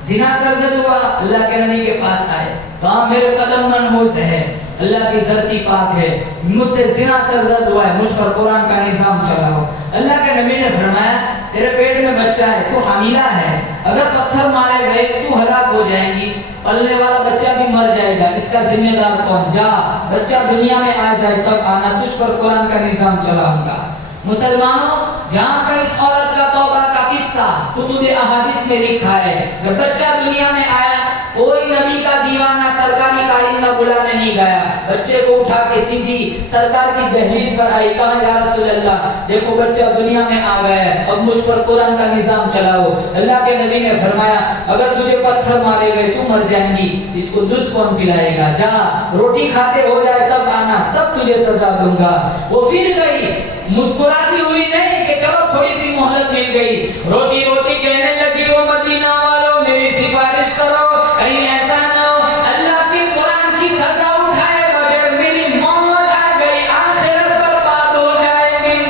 زنا سرزد ہوا, اللہ کے نبی کے پاس آئے, کہا میرے قدم منحوس ہے, اللہ کی دھرتی پاک ہے, مجھ سے زنا سرزد ہوا ہے, مجھ پر قرآن کا نظام چلاؤ. اللہ کے نبی نے فرمایا تیرے پیٹ میں بچہ ہے, تو حاملہ ہے, اگر پتھر مارے گئے تو ہلاک ہو جائیں گی, پلنے والا بچہ بھی مر جائے گا, اس کا ذمہ دار کون؟ جا, بچہ دنیا میں آ جائے تب آنا, تجھ پر قرآن کا نظام چلاؤں گا. مسلمانوں, جہاں کا اس عورت کا توبہ کا قصہ کتب احادیث میں لکھا ہے, جب بچہ دنیا میں آیا, کوئی نبی کا دیوانہ سرکاری کائنہ بلانے نہیں گیا, بچے کو اٹھا کے سیدھی سرکار کی دہلیز پر آئی, کہا یا رسول اللہ دیکھو بچہ دنیا میں آ گیا ہے, اب مجھ پر قرآن کا نظام چلاؤ. اللہ کے نبی نے فرمایا اگر تجھے پتھر مارے گئے تو مر جائیں گی, اس کو دودھ کون پلائے گا, جا روٹی کھاتے ہو جائے تب آنا, تب تجھے سزا دوں گا. وہ پھر گئی, مسکراتی ہوئی نہیں کہ چلو تھوڑی سی مہلت مل گئی, روٹی روٹی کہنے لگی وہ مدینہ والوں میری سفارش کرو, کہیں ایسا نہ ہو اللہ کے قرآن کی سزا اٹھائے بغیر میری موت آ گئی, آخرت برباد ہو جائے گی.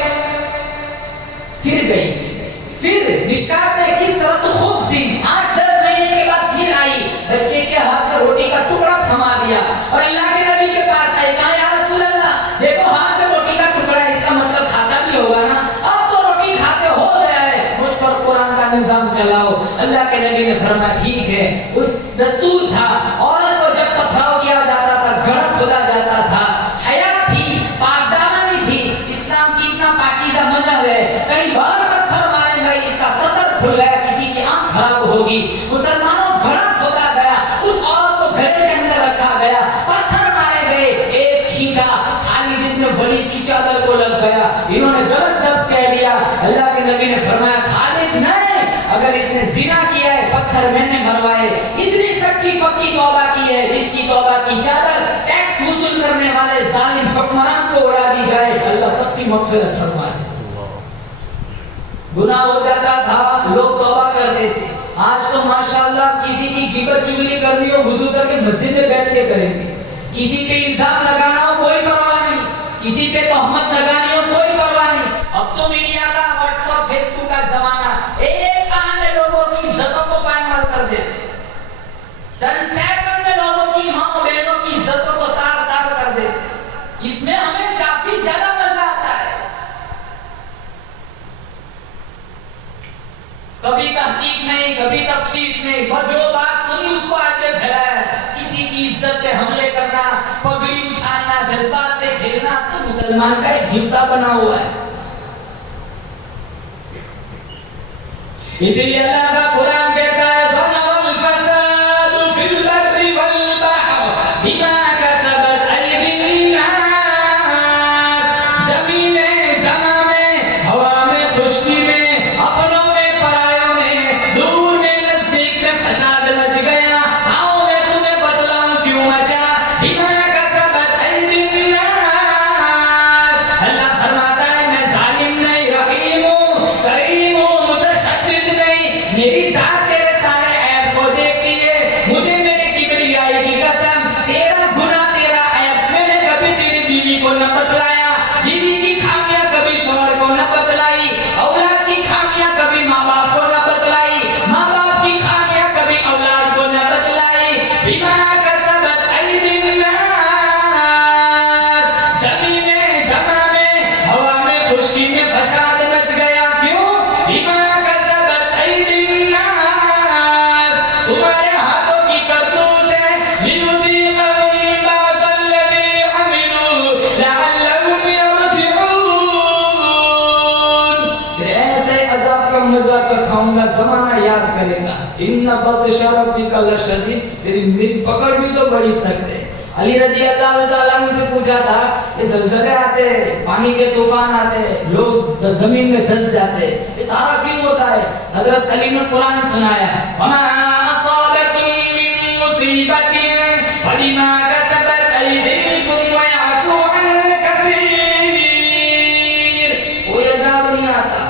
پھر گئی, پھر مشکات میں کسرت خبز 8-10 مہینے کے بعد پھر آئی, بچے کے ہاتھ میں روٹی کا ٹکڑا تھما دیا, اور اللہ کے زنا کیا ہے پتھر میں نے مروائے. اتنی سچی پکی توبہ کی ہے جس کی توبہ کی چادر ٹیکس وصول کرنے والے ظالم حکمران کو اڑا دی جائے. اللہ سب کی مغفرت فرمائے. گناہ ہو جاتا تھا لوگ توبہ کرتے تھے. آج تو ماشاءاللہ کسی کی غیبت چغلی کرنی ہو وضو کر کے مسجد میں بیٹھ کے کریں گے. کسی پہ الزام لگانا ہو کوئی پرواہ نہیں, کسی پہ تہمت لگانی ہو کوئی پرواہ نہیں. اب تو میڈیا کا واٹس ایپ فیس بک کا زمانہ, ایک کان میں لوگوں کی عزتوں کو پائمال کر دیتے, چند سیکنڈ میں لوگوں کی ماں بہنوں کی عزتوں کو تار تار کر دیتے. اس میں ہمیں کافی زیادہ مزہ آتا ہے. کبھی تحقیق نہیں, کبھی تفتیش نہیں, بس جو بات سنی اس کو آگے پھیلایا. کسی کی عزت پہ حملے کرنا, پگڑی اچھالنا, جذبات سے کھیلنا تو مسلمان کا ایک حصہ بنا ہوا ہے. اسی لیے اللہ کا قرآن کہتا ہے ظہر الفساد فی البر والبحر بما کسبت ایدی الناس. زمین میں, زماں میں, ہوا میں, خشکی میں, اپنوں میں, پرایوں میں, دور میں, نزدیک میں فساد مچ گیا. آؤ میں تمہیں بتلاؤں کیوں مچا. بما کسبت ایدی الناس. اللہ فرماتا ہے میں ظالم نہیں, رحیم ہوں, کریم ہوں, متشدد نہیں. میری ذات تیرے سارے عیب کو دیکھتی ہے. مجھے میرے کبریائی کی قسم, تیرا گناہ تیرا عیب میں نے کبھی تیری بیوی کو نہ بتلایا, بیوی کی خامیاں کبھی شوہر کو نہ بتلائی, اولاد کی خامیاں کبھی ماں باپ کو نہ بتلائی, ماں باپ کی خامیاں کبھی اولاد کو نہ بتلائی. بما کسبت ایدی الناس. زمین میں, زماں میں, ہوا میں, خشکی میں فساد مچ گیا. کیوں؟ بما کسبت ایدی الناس. تمہارے ہاتھوں کی کرتوت ہے. لِنُذِيقَهُم بَعْضَ الَّذِي عَمِلُوا لَعَلَّهُمْ يَرْجِعُونَ. پھر ایسے عذاب کا مزہ چکھاؤں گا, زمانہ یاد کرے گا. اِنَّ بَطْشَ رَبِّكَ لَشَدِيدٌ. پھر میری پکڑ بھی تو بڑی سخت ہے. علی رضی اللہ تعالیٰ عنہ سے پوچھا تھا یہ زلزلے آتے, پانی کے طوفان آتے, لوگ زمین میں دھس جاتے, یہ سارا کیوں ہوتا ہے؟ حضرت علی نے قرآن سنایا وَمَا أَصَابَكُم مِّن مُّصِيبَةٍ فَبِمَا كَسَبَتْ أَيْدِيكُمْ وَيَعْفُو عَن كَثِيرٍ. کوئی عذاب نہیں آتا,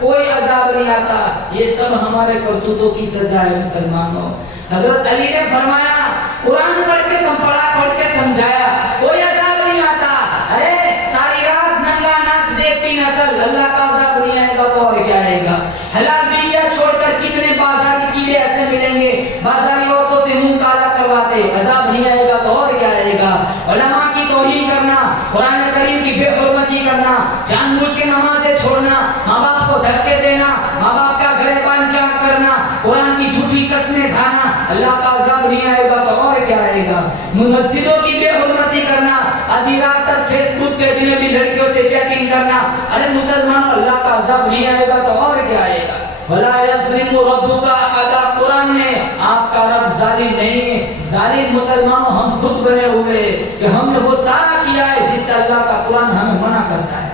کوئی عذاب نہیں آتا, یہ سب ہمارے کرتوتوں کی سزا ہے مسلمانوں. حضرت علی نے فرمایا قرآن پڑھ کے سمجھایا کوئی عذاب نہیں آتا. ارے ساری رات ننگا ناچ دیکھتی نسل, اللہ کا عذاب نہیں آئے گا تو اور کیا آئے گا. حلال بیویاں چھوڑ کر کتنے بازاری کیڑے ایسے ملیں گے, بازاری عورتوں سے منہ کالا کرواتے, عذاب نہیں آئے گا تو اور کیا آئے گا. علماء کی توہین کرنا, قرآن کریم کی بے حرمتی کرنا, جان بوجھ کے نمازیں چھوڑنا, ماں باپ کو دھکے دینا, ماں باپ کا گریبان چاک کرنا, قرآن کی جھوٹی قسمیں کھانا, اللہ کا عذاب نہیں آئے گا تو اور کیا آئے گا. مسجدوں کی بے حرمتی کرنا, آدھی رات تک فیس بک پہ اجنبی لڑکیوں سے چیٹنگ کرنا, ارے مسلمانوں اللہ کا عذاب نہیں آئے گا تو اور کیا آئے گا. وَلَا يَظْلِمُ رَبُّكَ أَحَدًا. قرآن میں آپ کا رب ظالم نہیں ہے. ظالم مسلمانوں ہم خود بنے ہوئے کہ ہم نے وہ سارا کیا ہے جس سے اللہ کا قرآن ہمیں منع کرتا ہے.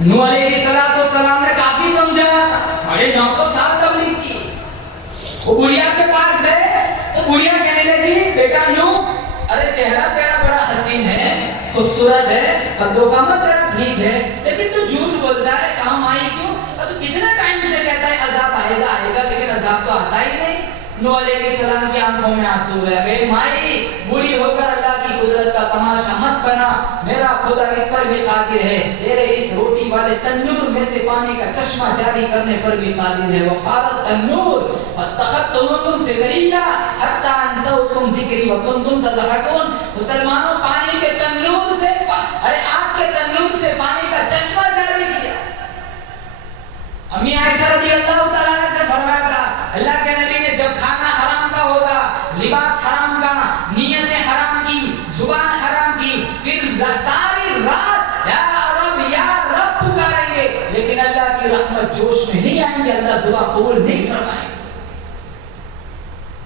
نوح علیہ السلام نے کافی سمجھایا, 950 سال تبلیغ کی. وہ بڑھیا کے پاس گئے تو بڑھیا کہنے لگی بیٹا نوح, ارے چہرہ تیرا بڑا حسین ہے, خوبصورت ہے, قد و قامت تیرا ٹھیک ہے, لیکن تو جھوٹ بولتا ہے, کام آئی کیوں, اور تو کتنے ٹائم سے کہتا ہے عذاب آئے گا, لیکن عذاب تو آتا ہی نہیں. نوح علیہ السلام کی آنکھوں میں آنسو رہ گئے. مائی بوڑھی ہو کر اللہ کی قدرت کا تماشا مت بنا, میرا خدا اس پر بھی قادر ہے, تیرے اس روٹی والے تنور میں سے پانی کا چشمہ جاری کرنے پر بھی قادر ہے. وفارت النور فاتخذتموهم سخريا حتى انسوكم ذکری وکنتم تضحكون. مسلمانوں پانی کے تنور سے, ارے آگ کے تنور سے پانی کا چشمہ جاری کیا. امی عائشہ رضی اللہ تعالیٰ عنہ سے فرمایا تھا اللہ کے نبی نے جب کھانا حرام کا ہوگا, لباس حرام کا, نیتیں حرام کی, زبان حرام کی, پھر ساری رات یا رب پکاریں گے, لیکن اللہ کی رحمت جوش میں نہیں آئیں گے, اللہ دعا قبول نہیں فرمائیں گے.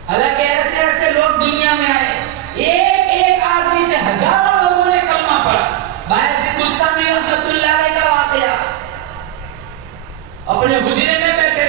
حالانکہ ایسے ایسے لوگ دنیا میں آئے, ایک آدمی سے ہزاروں لوگوں نے کلمہ پڑھا. باہر سے گستاخی رحمت اللہ علیہ کا واقعہ, اپنے حجرے میں بیٹھے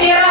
13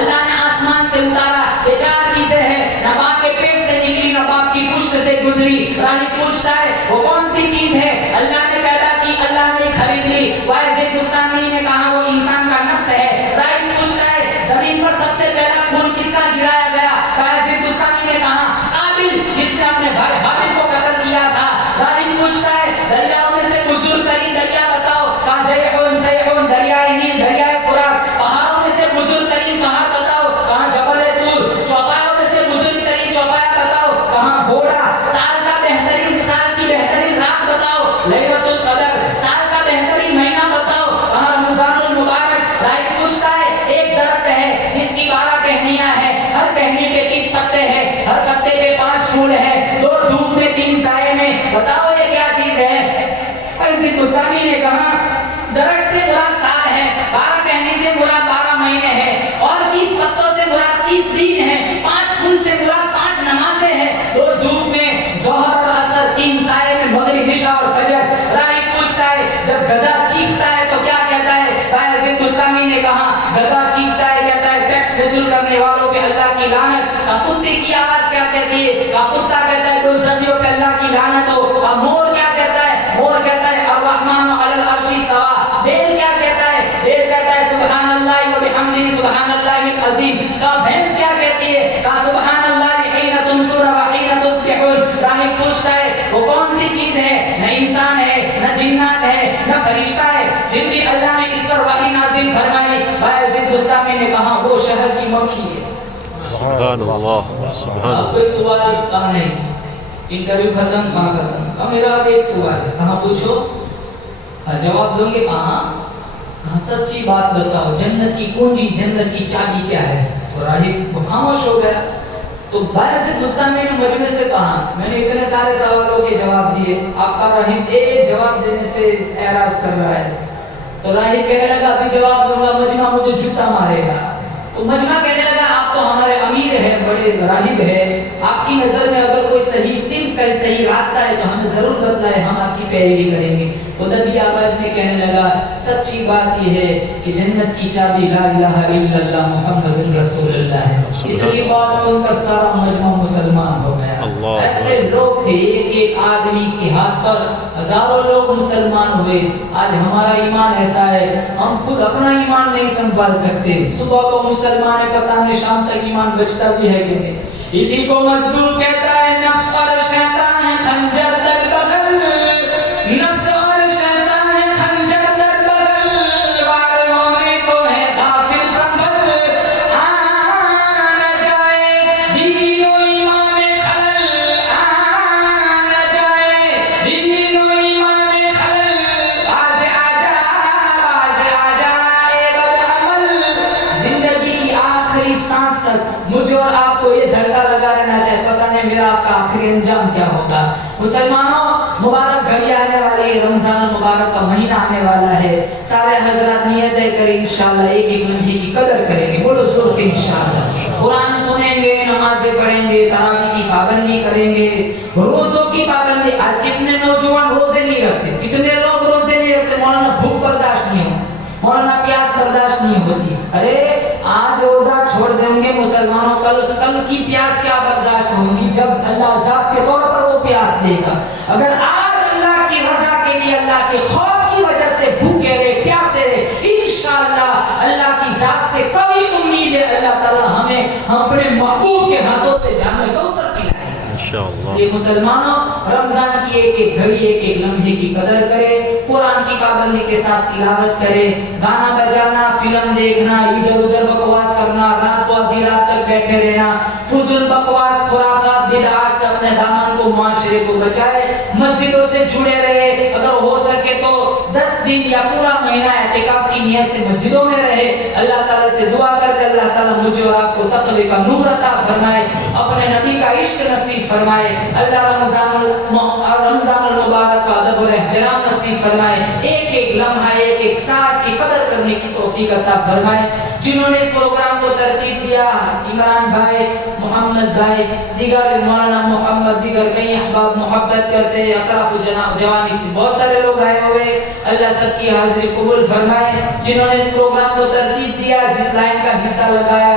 اللہ نے آسمان سے اتارا. یہ چار چیزیں ہیں. نہ باپ کے پیٹ سے نکلی نہ باپ کی پشت سے گزری. راہب پوچھتا ہے وہ کون سی چیز ہے؟ اللہ نے پیدا کی, اللہ نے خرید لی. واعظ بستانی نے کہا وہ انسان کا نفس ہے. راہب پوچھتا ہے زمین پر سب سے پہلا خون کس کا گرایا گیا؟ واعظ بستانی نے کہا قابل, جس نے اپنے بھائی حابل کو قتل کیا تھا. راہب پوچھتا ہے دریاؤں میں سے بزرگ ترین دریا بتاؤ. کہا جیحون سیحون, دریائے نیل, دریائے فرات. پہاڑوں میں سے بزرگ ترین پہاڑ بتاؤ. کہاں جبل طور. چوپایوں میں سے بزرگ ترین چوپایا بتاؤ. کہاں گھوڑا. سال کا بہترین, سال کی بہترین رات بتاؤ. لیلۃ القدر. سال کا بہترین مہینہ بتاؤ. کہاں رمضان المبارک. راہب پوچھتا ہے ایک درخت ہے جس کی 12 ٹہنیاں ہیں, ہر ٹہنی پہ 30 پتے ہیں, ہر پتے پہ 5 پھول ہیں, 2 دھوپ میں 3 سائے میں, بتاؤ یہ کیا چیز ہے؟ ایسی گستاخی نے کہا درخت سے مراد سال ہے, 12 ٹہنی سے مراد 12 مہینے ہیں, اور 30 پتوں سے مراد 30 دن ہیں, 5 پھول سے مراد 5 نمازیں ہیں, 2 دھوپ میں ظہر اور عصر, 3 سائے میں مغرب عشاء اور فجر. راہب پوچھتا ہے جب گدھا چیختا ہے تو کیا کہتا ہے؟ ایسی گستاخی نے کہا گدھا چیختا ہے کہتا ہے ٹیکس وصول کرنے والوں پہ اللہ کی لعنت. کتے کی آواز کیا کہتی ہے؟ کتا کہتا ہے دوزخیوں پہ اللہ کی لعنت ہو. مور کیا کہتا ہے؟ مور کہتا ہے الرحمن علی العرش استوى. بیل کیا کہتا ہے؟ بیل کہتا ہے سبحان اللہ و بحمدہ سبحان اللہ العظیم. بھینس کیا کہتی ہے؟ کہا سبحان اللہ حین تمسون و حین تصبحون. راہب پوچھتا ہے وہ کون سی چیز ہے؟ نہ انسان ہے, نہ جنات ہے, نہ فرشتہ ہے, پھر بھی اللہ نے اس پر وحی نازل فرمائی. باعث گستاخی نے کہا وہ شہد کی مکھی ہے. سبحان اللہ, سبحان اللہ. کوئی سوال کہاں نہیں, انٹرویو ختم, کہاں ختم. اب میرا ایک سوال ہے, کہاں پوچھو, جواب دوں گے کہاں سچی بات بتاؤ, جنت کی کنجی, جنت کی چابی کیا ہے؟ تو راہب خاموش ہو گیا. تو باعث گستاخی نے مجمع سے کہا میں نے اتنے سارے سوالوں کے جواب دیے, آپ کا راہب ایک جواب دینے سے اعراض کر رہا ہے. تو راہب کہنے لگا ابھی جواب دوں گا, مجمع مجھے جوتا مارے گا. تو مجمع کہنے لگا آپ تو ہمارے امیر ہیں, بڑے راہب ہیں, آپ کی نظر میں اگر کوئی صحیح سمت کا صحیح راستہ ہے تو ہمیں ضرور بتلائیں, ہم آپ کی پیروی کریں گے. وہ دبی آواز میں کہنے لگا سچی بات یہ ہے کہ جنت کی چابی لا الہ الا اللہ محمد رسول اللہ ہے. اتنی بات سن کر سارا مجمع مسلمان ہو گیا. ایسے لوگ تھے, ایک ایک آدمی کے ہاتھ پر ہزاروں لوگ مسلمان ہوئے. آج ہمارا ایمان ایسا ہے ہم خود اپنا ایمان نہیں سنبھال سکتے. صبح کو مسلمان ہے, پتہ نہیں شام تک ایمان بچتا بھی ہے کہ نہیں. اسی کو منصور کہتا ہے نفس اور شیطان ہے خنجر در بغل, نفس اور شیطان ہے خنجر در بغل, وار ہونے کو ہے غافل سنبھل, آ جائے دین و ایمان میں خلل, آ جائے دین و ایمان میں خلل, باز آ جائے بدعمل. زندگی کی آخری سانس تک مجھے اور آپ کو یہ دھڑکا لگا رہنا چاہیے, پتہ نہیں میرا آپ کا آخری انجام کیا ہوگا. مسلمانوں مبارک گھڑی آنے والی ہے, رمضان المبارک کا مہینہ آنے والا ہے. سارے حضرات نیتیں کریں انشاءاللہ, ایک ایک لمحے کی قدر کریں گے, بولو زور سے انشاءاللہ. قرآن سنیں گے, نمازیں پڑھیں گے, تراویح کی پابندی کریں گے, روزوں کی پابندی. آج کتنے نوجوان روزے نہیں رکھتے, کتنے لوگ روزے نہیں رکھتے. مولانا بھوک برداشت نہیں ہوتی, مولانا پیاس برداشت نہیں ہوتی. ارے آج روزہ چھوڑ دیں گے مسلمانوں, کل کی پیاس کیا برداشت ہوگی جب اللہ ذات کے طور پر وہ پیاس دے گا. اگر آج اللہ کی رضا کے لیے, اللہ کے خوف کی وجہ سے بھوکے رہے, پیاسے رہے, انشاءاللہ اللہ کی ذات سے کبھی امید ہے اللہ تعالی ہمیں اپنے محبوب کے ہاتھوں سے جام کوثر پلائے گا انشاءاللہ. یہ مسلمانوں رمضان کی ایک ایک گھڑی, ایک ایک لمحے کی قدر کرے, قرآن کی پابندی کے ساتھ تلاوت کرے. گانا بجانا, فلم دیکھنا, ادھر ادھر بکواس کرنا, رات کو آدھی رات تک بیٹھے رہنا, فضول بکواس, خرافات, بدعات سے اپنے دامن کو, معاشرے کو بچائے. مسجدوں سے جڑے رہے, اگر ہو سکے تو 10 دن یا پورا مہینہ اعتکاف کی نیت سے مسجدوں میں رہے. اللہ تعالیٰ سے دعا کر کے اللہ تعالیٰ مجھے اور آپ کو تقوی کا نور عطا فرمائے, اپنے نبی کا عشق نصیب فرمائے. اللہ رمضان المبارک کا ادب اور احترام نصیب فرمائے. ایک ایک لمحہ, ایک ایک ساتھ کی قدر کرنے کی توفیق عطا فرمائے. جنہوں نے اس پروگرام کو ترتیب دیا, عمران بھائی, محمد بھائی, دیگر مولانا محمد, دیگر کئی احباب محبت کرتے ہیں, اطراف جوانب سے بہت سارے لوگ آئے ہوئے, اللہ سب کی حاضری قبول فرمائے. جنہوں نے اس پروگرام کو ترتیب دیا, جس لائن کا حصہ لگایا,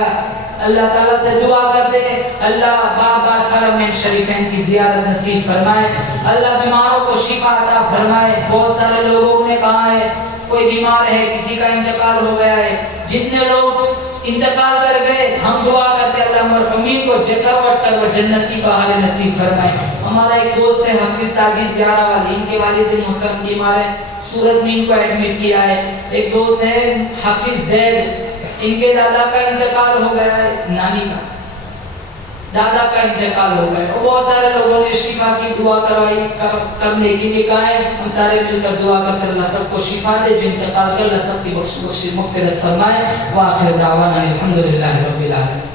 اللہ تعالیٰ سے دعا کرتے ہیں اللہ بار بار حرمین شریفین کی زیارت نصیب فرمائے، اللہ بیماروں کو شفا عطا فرمائے۔ بہت سارے لوگوں نے کہا ہے کوئی بیمار ہے، کسی کا انتقال ہو گیا ہے، جتنے لوگ انتقال کر گئے ہم دعا کرتے ہیں اللہ مرحومین کو کروٹ کر وہ جنت کی بہار نصیب فرمائے۔ ہمارا ایک دوست ہے حفیظ ساجد گیارہ والی، ان کے والد محترم بیمار ہے، سورت میں ان کو ایڈمٹ کیا ہے۔ ایک دوست ہے حفیظ زید، ان کے دادا کا انتقال ہو گیا ہے، نانی کا دادا کا انتقال ہو گیا ہے۔ بہت سارے لوگوں نے شفا کی دعا کروائی کرنے کے لیے کہا ہے، ہم سارے مل کر دعا کرتے اللہ سب کو شفا دے، جو انتقال کر اللہ سب کی بخش مغفرت فرمائے۔ وآخر دعوانا الحمدللہ رب العالمین۔